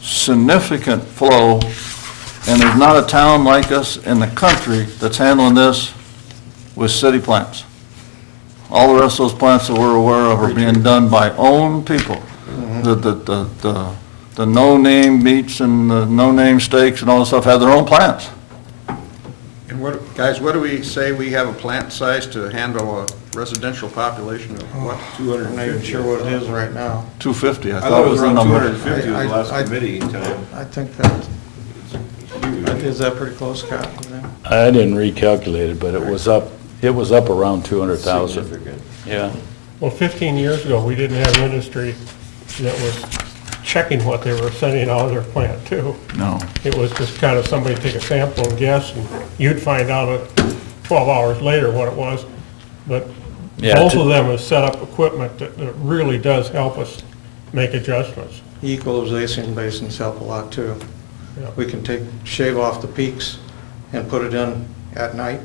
significant flow, and there's not a town like us in the country that's handling this with city plants. All the rest of those plants that we're aware of are being done by own people. The no-name meats and the no-name steaks and all this stuff have their own plants. And what do we say we have a plant size to handle a residential population of what? I'm not even sure what it is right now. 250, I I thought it was the around number. 250 was the last committee time. I think that, is that pretty close, Scott? you think? I didn't recalculate it, but it was up around 200,000. Significant. Yeah. Well, 15 years ago, we didn't have industry that was checking what they were sending out of their plant too. No. It was just kind of somebody take a sample and guess, and you'd find out 12 hours later what it was. But Yeah, both to- of them have set up equipment that really does help us make adjustments. Equalization basins help a lot too. Yeah. We can shave off the peaks and put it in at night,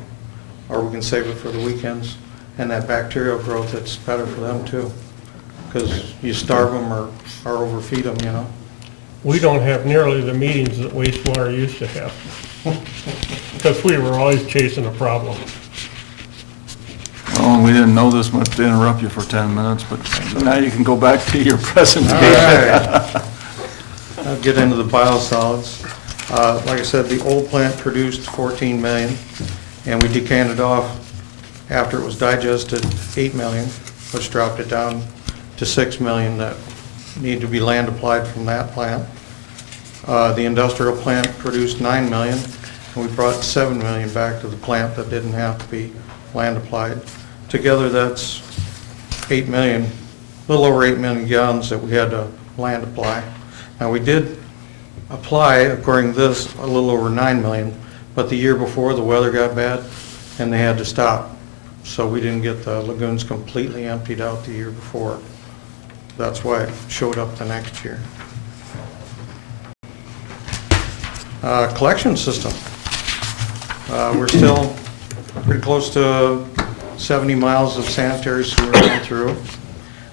or we can save it for the weekends. And that bacterial growth, it's better for them too, because you starve them or overfeed them, you know. We don't have nearly the meetings that wastewater used to have. Because we were always chasing a problem. Well, we didn't know this much to interrupt you for 10 minutes, but now you can go back to your All presentation. right. I'll get into the biosolids. Like I said, the old plant produced 14 million, and we decanted off after it was digested 8 million, which dropped it down to 6 million that need to be land applied from that plant. The industrial plant produced 9 million, and we brought 7 million back to the plant that didn't have to be land applied. Together, that's 8 million, a little over 8 million gallons that we had to land apply. Now, we did apply, according to this, a little over 9 million, but the year before, the weather got bad, and they had to stop. So we didn't get the lagoons completely emptied out the year before. That's why it showed up the next year. Collection system. We're still pretty close to 70 miles of sanitary sewer going through.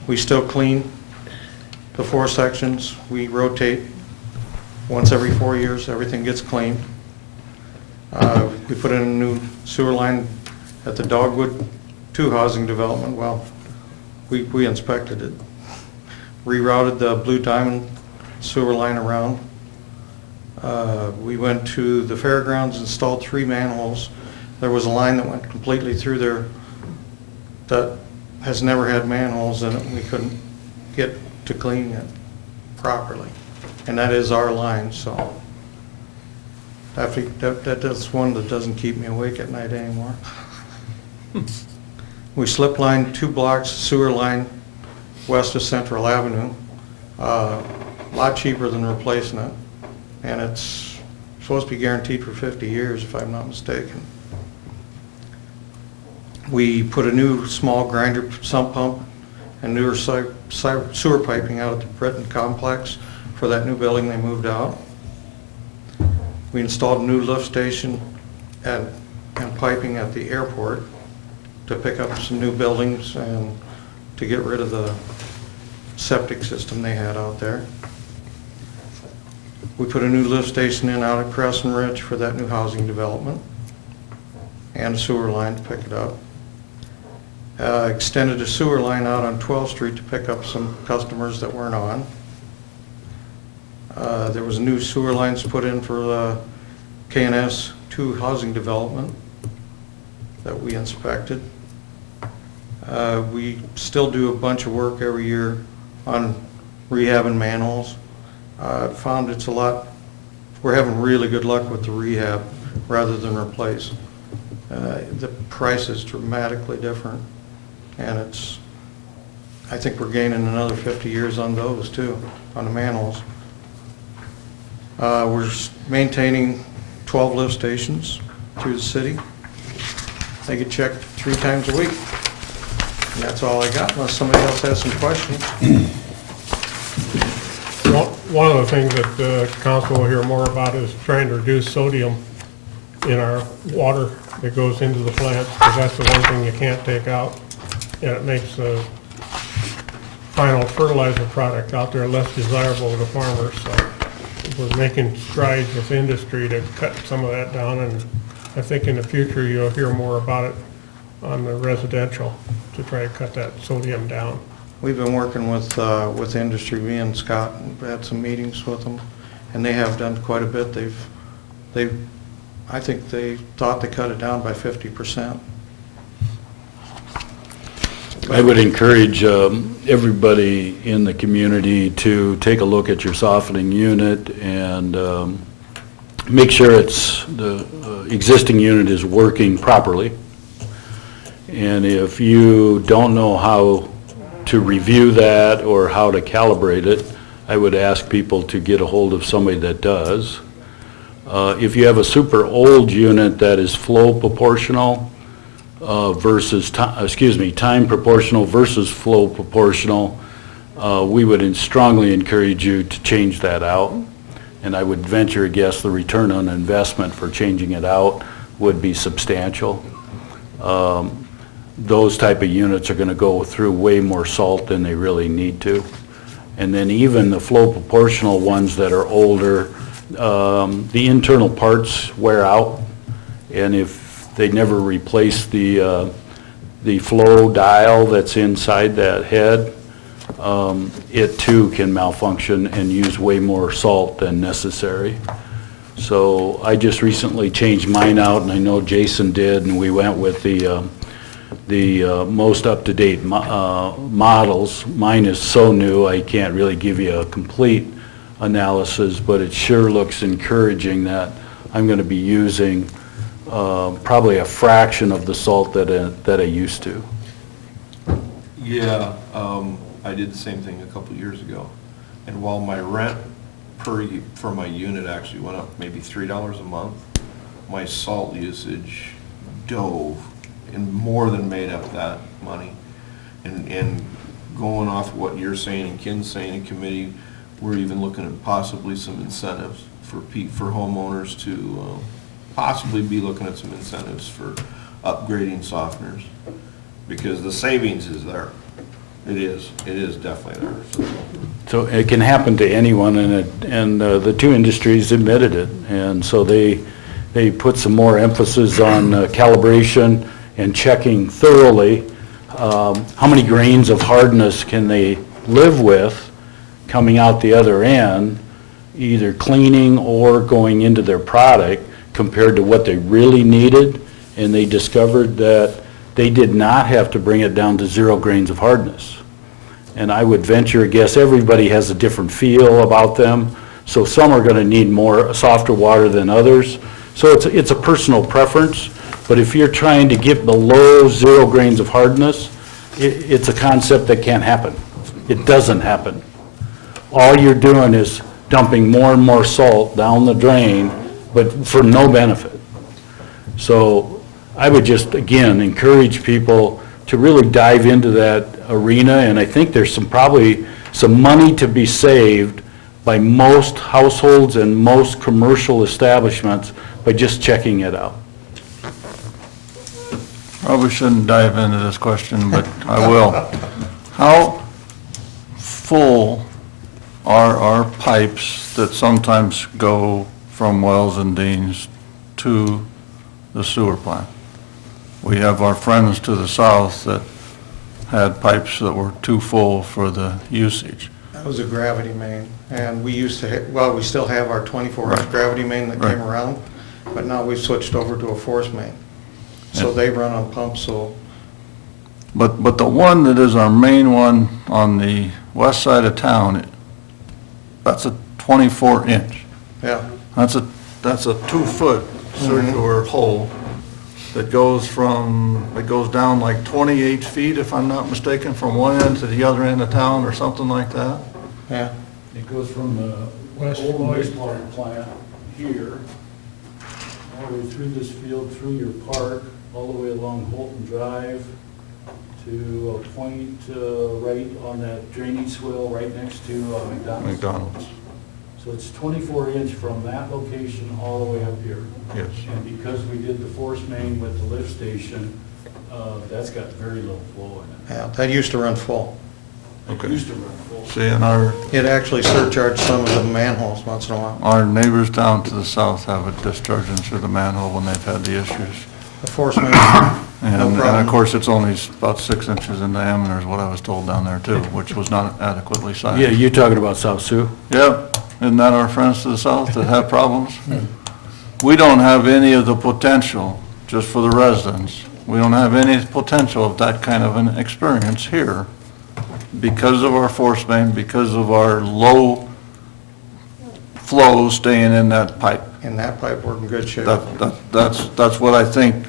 We still clean the 4 sections. We rotate once every 4 years, everything gets cleaned. We put in a new sewer line at the Dogwood 2 housing development. Well, we inspected it. Rerouted the Blue Diamond sewer line around. We went to the fairgrounds, installed 3 manholes. There was a line that went completely through there that has never had manholes in it. We couldn't get to clean it properly. And that is our line, so that's one that doesn't keep me awake at night anymore. We slip lined 2 blocks sewer line west of Central Avenue. A lot cheaper than replacing it. And it's supposed to be guaranteed for 50 years, if I'm not mistaken. We put a new small grinder sump pump and newer sewer piping out at the Britton complex for that new building they moved out. We installed a new lift station and piping at the airport to pick up some new buildings and to get rid of the septic system they had out there. We put a new lift station in out at Crescent Ridge for that new housing development and a sewer line to pick it up. Extended a sewer line out on 12th Street to pick up some customers that weren't on. There was new sewer lines put in for the K&S 2 housing development that we inspected. We still do a bunch of work every year on rehabbing manholes. Found it's a lot, we're having really good luck with the rehab rather than replace. The price is dramatically different, and I think we're gaining another 50 years on those too, on the manholes. We're maintaining 12 lift stations through the city. They get checked 3 times a week. And that's all I got, unless somebody else has some questions. One of the things that the council will hear more about is trying to reduce sodium in our water that goes into the plants, because that's the one thing you can't take out. And it makes the final fertilizer product out there less desirable to the farmers. So we're making strides with industry to cut some of that down, and I think in the future you'll hear more about it on the residential to try to cut that sodium down. We've been working with industry, me and Scott, we've had some meetings with them, and they have done quite a bit. I think they thought they cut it down by 50%. I would encourage everybody in the community to take a look at your softening unit and make sure the existing unit is working properly. And if you don't know how to review that or how to calibrate it, I would ask people to get a hold of somebody that does. If you have a super old unit that is flow proportional versus, time proportional versus flow proportional, we would strongly encourage you to change that out. And I would venture a guess the return on investment for changing it out would be substantial. Those type of units are going to go through way more salt than they really need to. And then even the flow proportional ones that are older, the internal parts wear out, and if they never replace the flow dial that's inside that head, it too can malfunction and use way more salt than necessary. So I just recently changed mine out, and I know Jason did, and we went with the most up-to-date models. Mine is so new, I can't really give you a complete analysis, but it sure looks encouraging that I'm going to be using probably a fraction of the salt that I used to. Yeah, I did the same thing a couple years ago. And while my rent for my unit actually went up maybe $3 a month, my salt usage dove and more than made up that money. And going off what you're saying and Ken's saying in committee, we're even looking at possibly some incentives for homeowners to possibly be looking at some incentives for upgrading softeners, because the savings is there. It is definitely there. So it can happen to anyone, and the two industries admitted it, and so they put some more emphasis on calibration and checking thoroughly how many grains of hardness can they live with coming out the other end, either cleaning or going into their product, compared to what they really needed, and they discovered that they did not have to bring it down to 0 grains of hardness. And I would venture a guess everybody has a different feel about them, so some are going to need more softer water than others. So it's a personal preference, but if you're trying to get below 0 grains of hardness, it's a concept that can't happen. It doesn't happen. All you're doing is dumping more and more salt down the drain, but for no benefit. So I would just, again, encourage people to really dive into that arena, and I think there's probably some money to be saved by most households and most commercial establishments by just checking it out. Probably shouldn't dive into this question, but I will. How full are our pipes that sometimes go from Wells and Deans to the sewer plant? We have our friends to the south that had pipes that were too full for the usage. That was a gravity main, and we used to, well, we still have our 24-inch Right. gravity main that Right. came around, but now we've switched over to a force main. So Yeah. they run on pumps, so But the one that is our main one on the west side of town, that's a 24-inch. yeah. That's a 2-foot circular hole that goes down like 28 feet, if I'm not mistaken, from one end to the other end of town or something like that. Yeah, It goes from the old wastewater plant here, all the way through this field, through your park, all the way along Holton Drive to a point right on that drainage swale right next to McDonald's. McDonald's, So it's 24-inch from that location all the way up here. yes. And because we did the force main with the lift station, that's got very little flow in it. yeah, that used to run full. It Okay. used to run full. See, and our It actually surcharged some of the manholes once in a while. Our neighbors down to the south have it discharging through the manhole when they've had the issues. The force main, And of problem. course, it's only about 6 inches in diameter is what I was told down there too, which was not adequately sized. Yeah, you're talking about South Sioux? Yep, isn't that our friends to the south that have problems? We don't have any of the potential, just for the residents, we don't have any potential of that kind of an experience here because of our force main, because of our low flow staying in that pipe. and that pipe, we're in good shape. That's what I think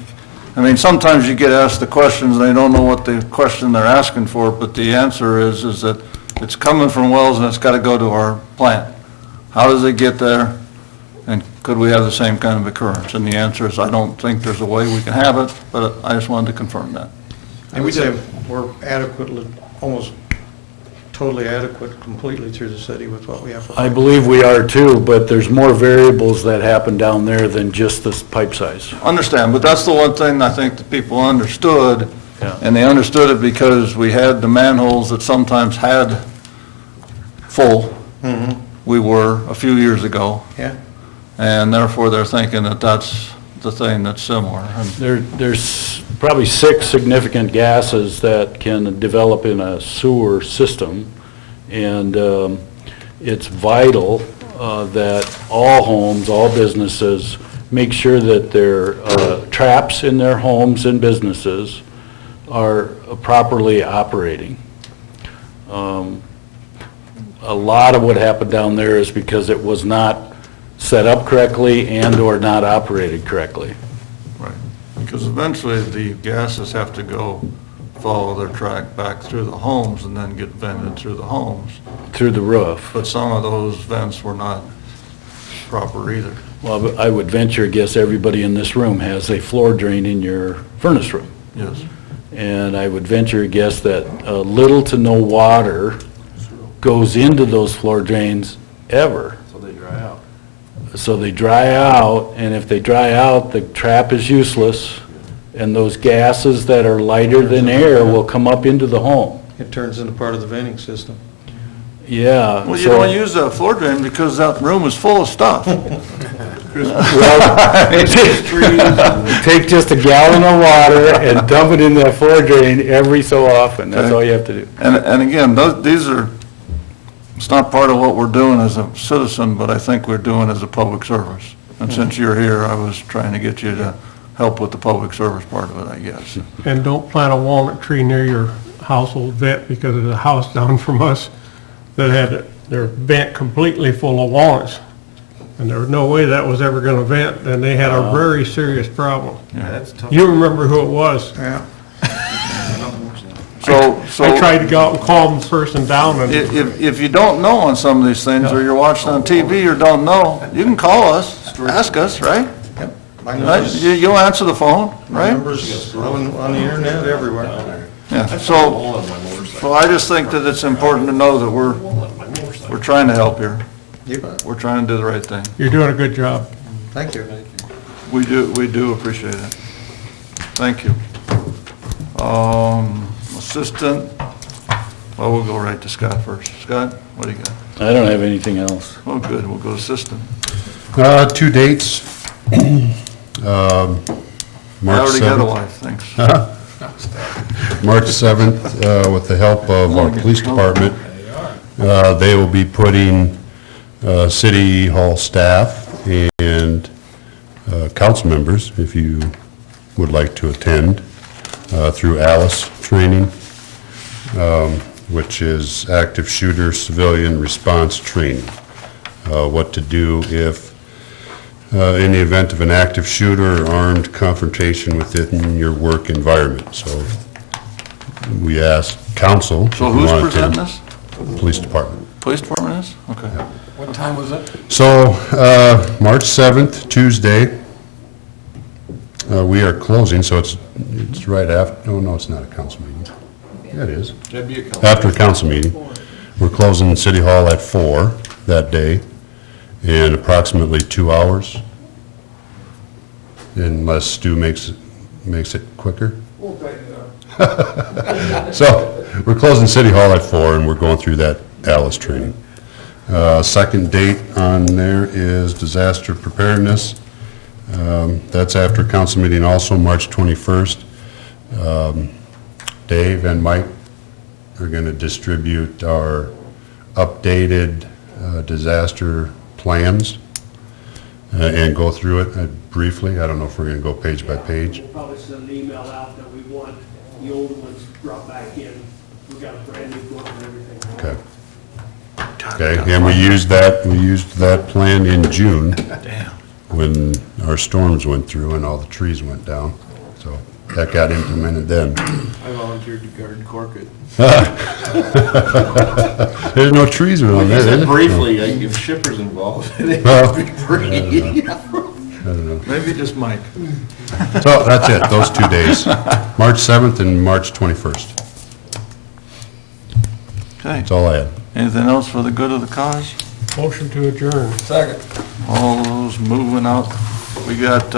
I mean, sometimes you get asked the questions, and they don't know what the question they're asking for, but the answer is that it's coming from wells and it's got to go to our plant. How does it get there? And could we have the same kind of occurrence? And the answer is, I don't think there's a way we can have it, but I just wanted to confirm that. And we say we're adequately, almost totally adequate completely through the city with what we have. I believe we are too, but there's more variables that happen down there than just this pipe size. Understand, but that's the one thing I think the people understood. Yeah. And they understood it because we had the manholes that sometimes had full. We were a few years ago. Yeah. And therefore, they're thinking that that's the thing that's similar. And There's probably 6 significant gases that can develop in a sewer system, and it's vital that all homes, all businesses, make sure that their traps in their homes and businesses are properly operating. A lot of what happened down there is because it was not set up correctly and/or not operated correctly. Right, because eventually the gases have to go follow their track back through the homes and then get vented through the homes. Through the roof. But some of those vents were not proper either. Well, I would venture a guess everybody in this room has a floor drain in your furnace room. Yes. And I would venture a guess that little to no water goes into those floor drains ever. So they dry out. So they dry out, and if they dry out, the trap is useless, and those gases that are lighter than air will come up into the home. It turns into part of the venting system. Yeah. Well, you so- don't use that floor drain because that room is full of stuff. Take just a gallon of water and dump it in that floor drain every so often. That's Okay. all you have to do. And again, these are, it's not part of what we're doing as a citizen, but I think we're doing as a public service. And since you're here, I was trying to get you to help with the public service part of it, I guess. And don't plant a walnut tree near your household vent, because there's a house down from us that had their vent completely full of walnuts. And there was no way that was ever gonna vent, and they had a very serious problem. That's tough. You remember who it was. Yeah. So, I tried to go out and calm the person down, and if you don't know on some of these things, or you're watching on TV or don't know, you can call us, ask us, right? Yep. My Right? number's, You'll answer the phone, my right? number's on the internet everywhere. Yeah, so I just think that it's important to know that we're trying to help here. You bet. We're trying to do the right thing. you're doing a good job. Thank you. We do appreciate it. Thank you. Assistant, well, we'll go right to Scott first. Scott, what do you got? I don't have anything else. Oh, good, we'll go assistant. 2 dates. I March already got a 7th. wife, thanks. March 7th, with the help of our police department, they will be putting City Hall staff and council members, if you would like to attend, through ALICE training, which is Active Shooter Civilian Response Training. What to do if, in the event of an active shooter or armed confrontation within your work environment. So we ask council. So if you who's want to presenting attend. this? Police Department. Police department is? Okay. What time was it? So, March 7th, Tuesday, we are closing, so it's right after, no, it's not a council meeting. Yeah, it is. That'd be a couple. After a council meeting. We're closing City Hall at 4 that day, in approximately 2 hours, unless Stu makes it quicker. So, we're closing City Hall at 4, and we're going through that ALICE training. Second date on there is disaster preparedness. That's after council meeting also, March 21st. Dave and Mike are going to distribute our updated disaster plans and go through it briefly. I don't know if we're going to go page by page. Probably send an email out that we want the old ones brought back in. We got a brand new book and everything. Okay. Okay, and we used that plan in June when our storms went through and all the trees went down. So that got implemented then. I volunteered to guard Corkett. There's no trees around there, is there? Briefly, like, if Shipper's involved, it Well, would be free. I don't know. Maybe just Mike. So that's it, those 2 days, March 7th and March 21st. Okay. That's all I had. Anything else for the good of the cause? Motion to adjourn. Second. All those moving out. We got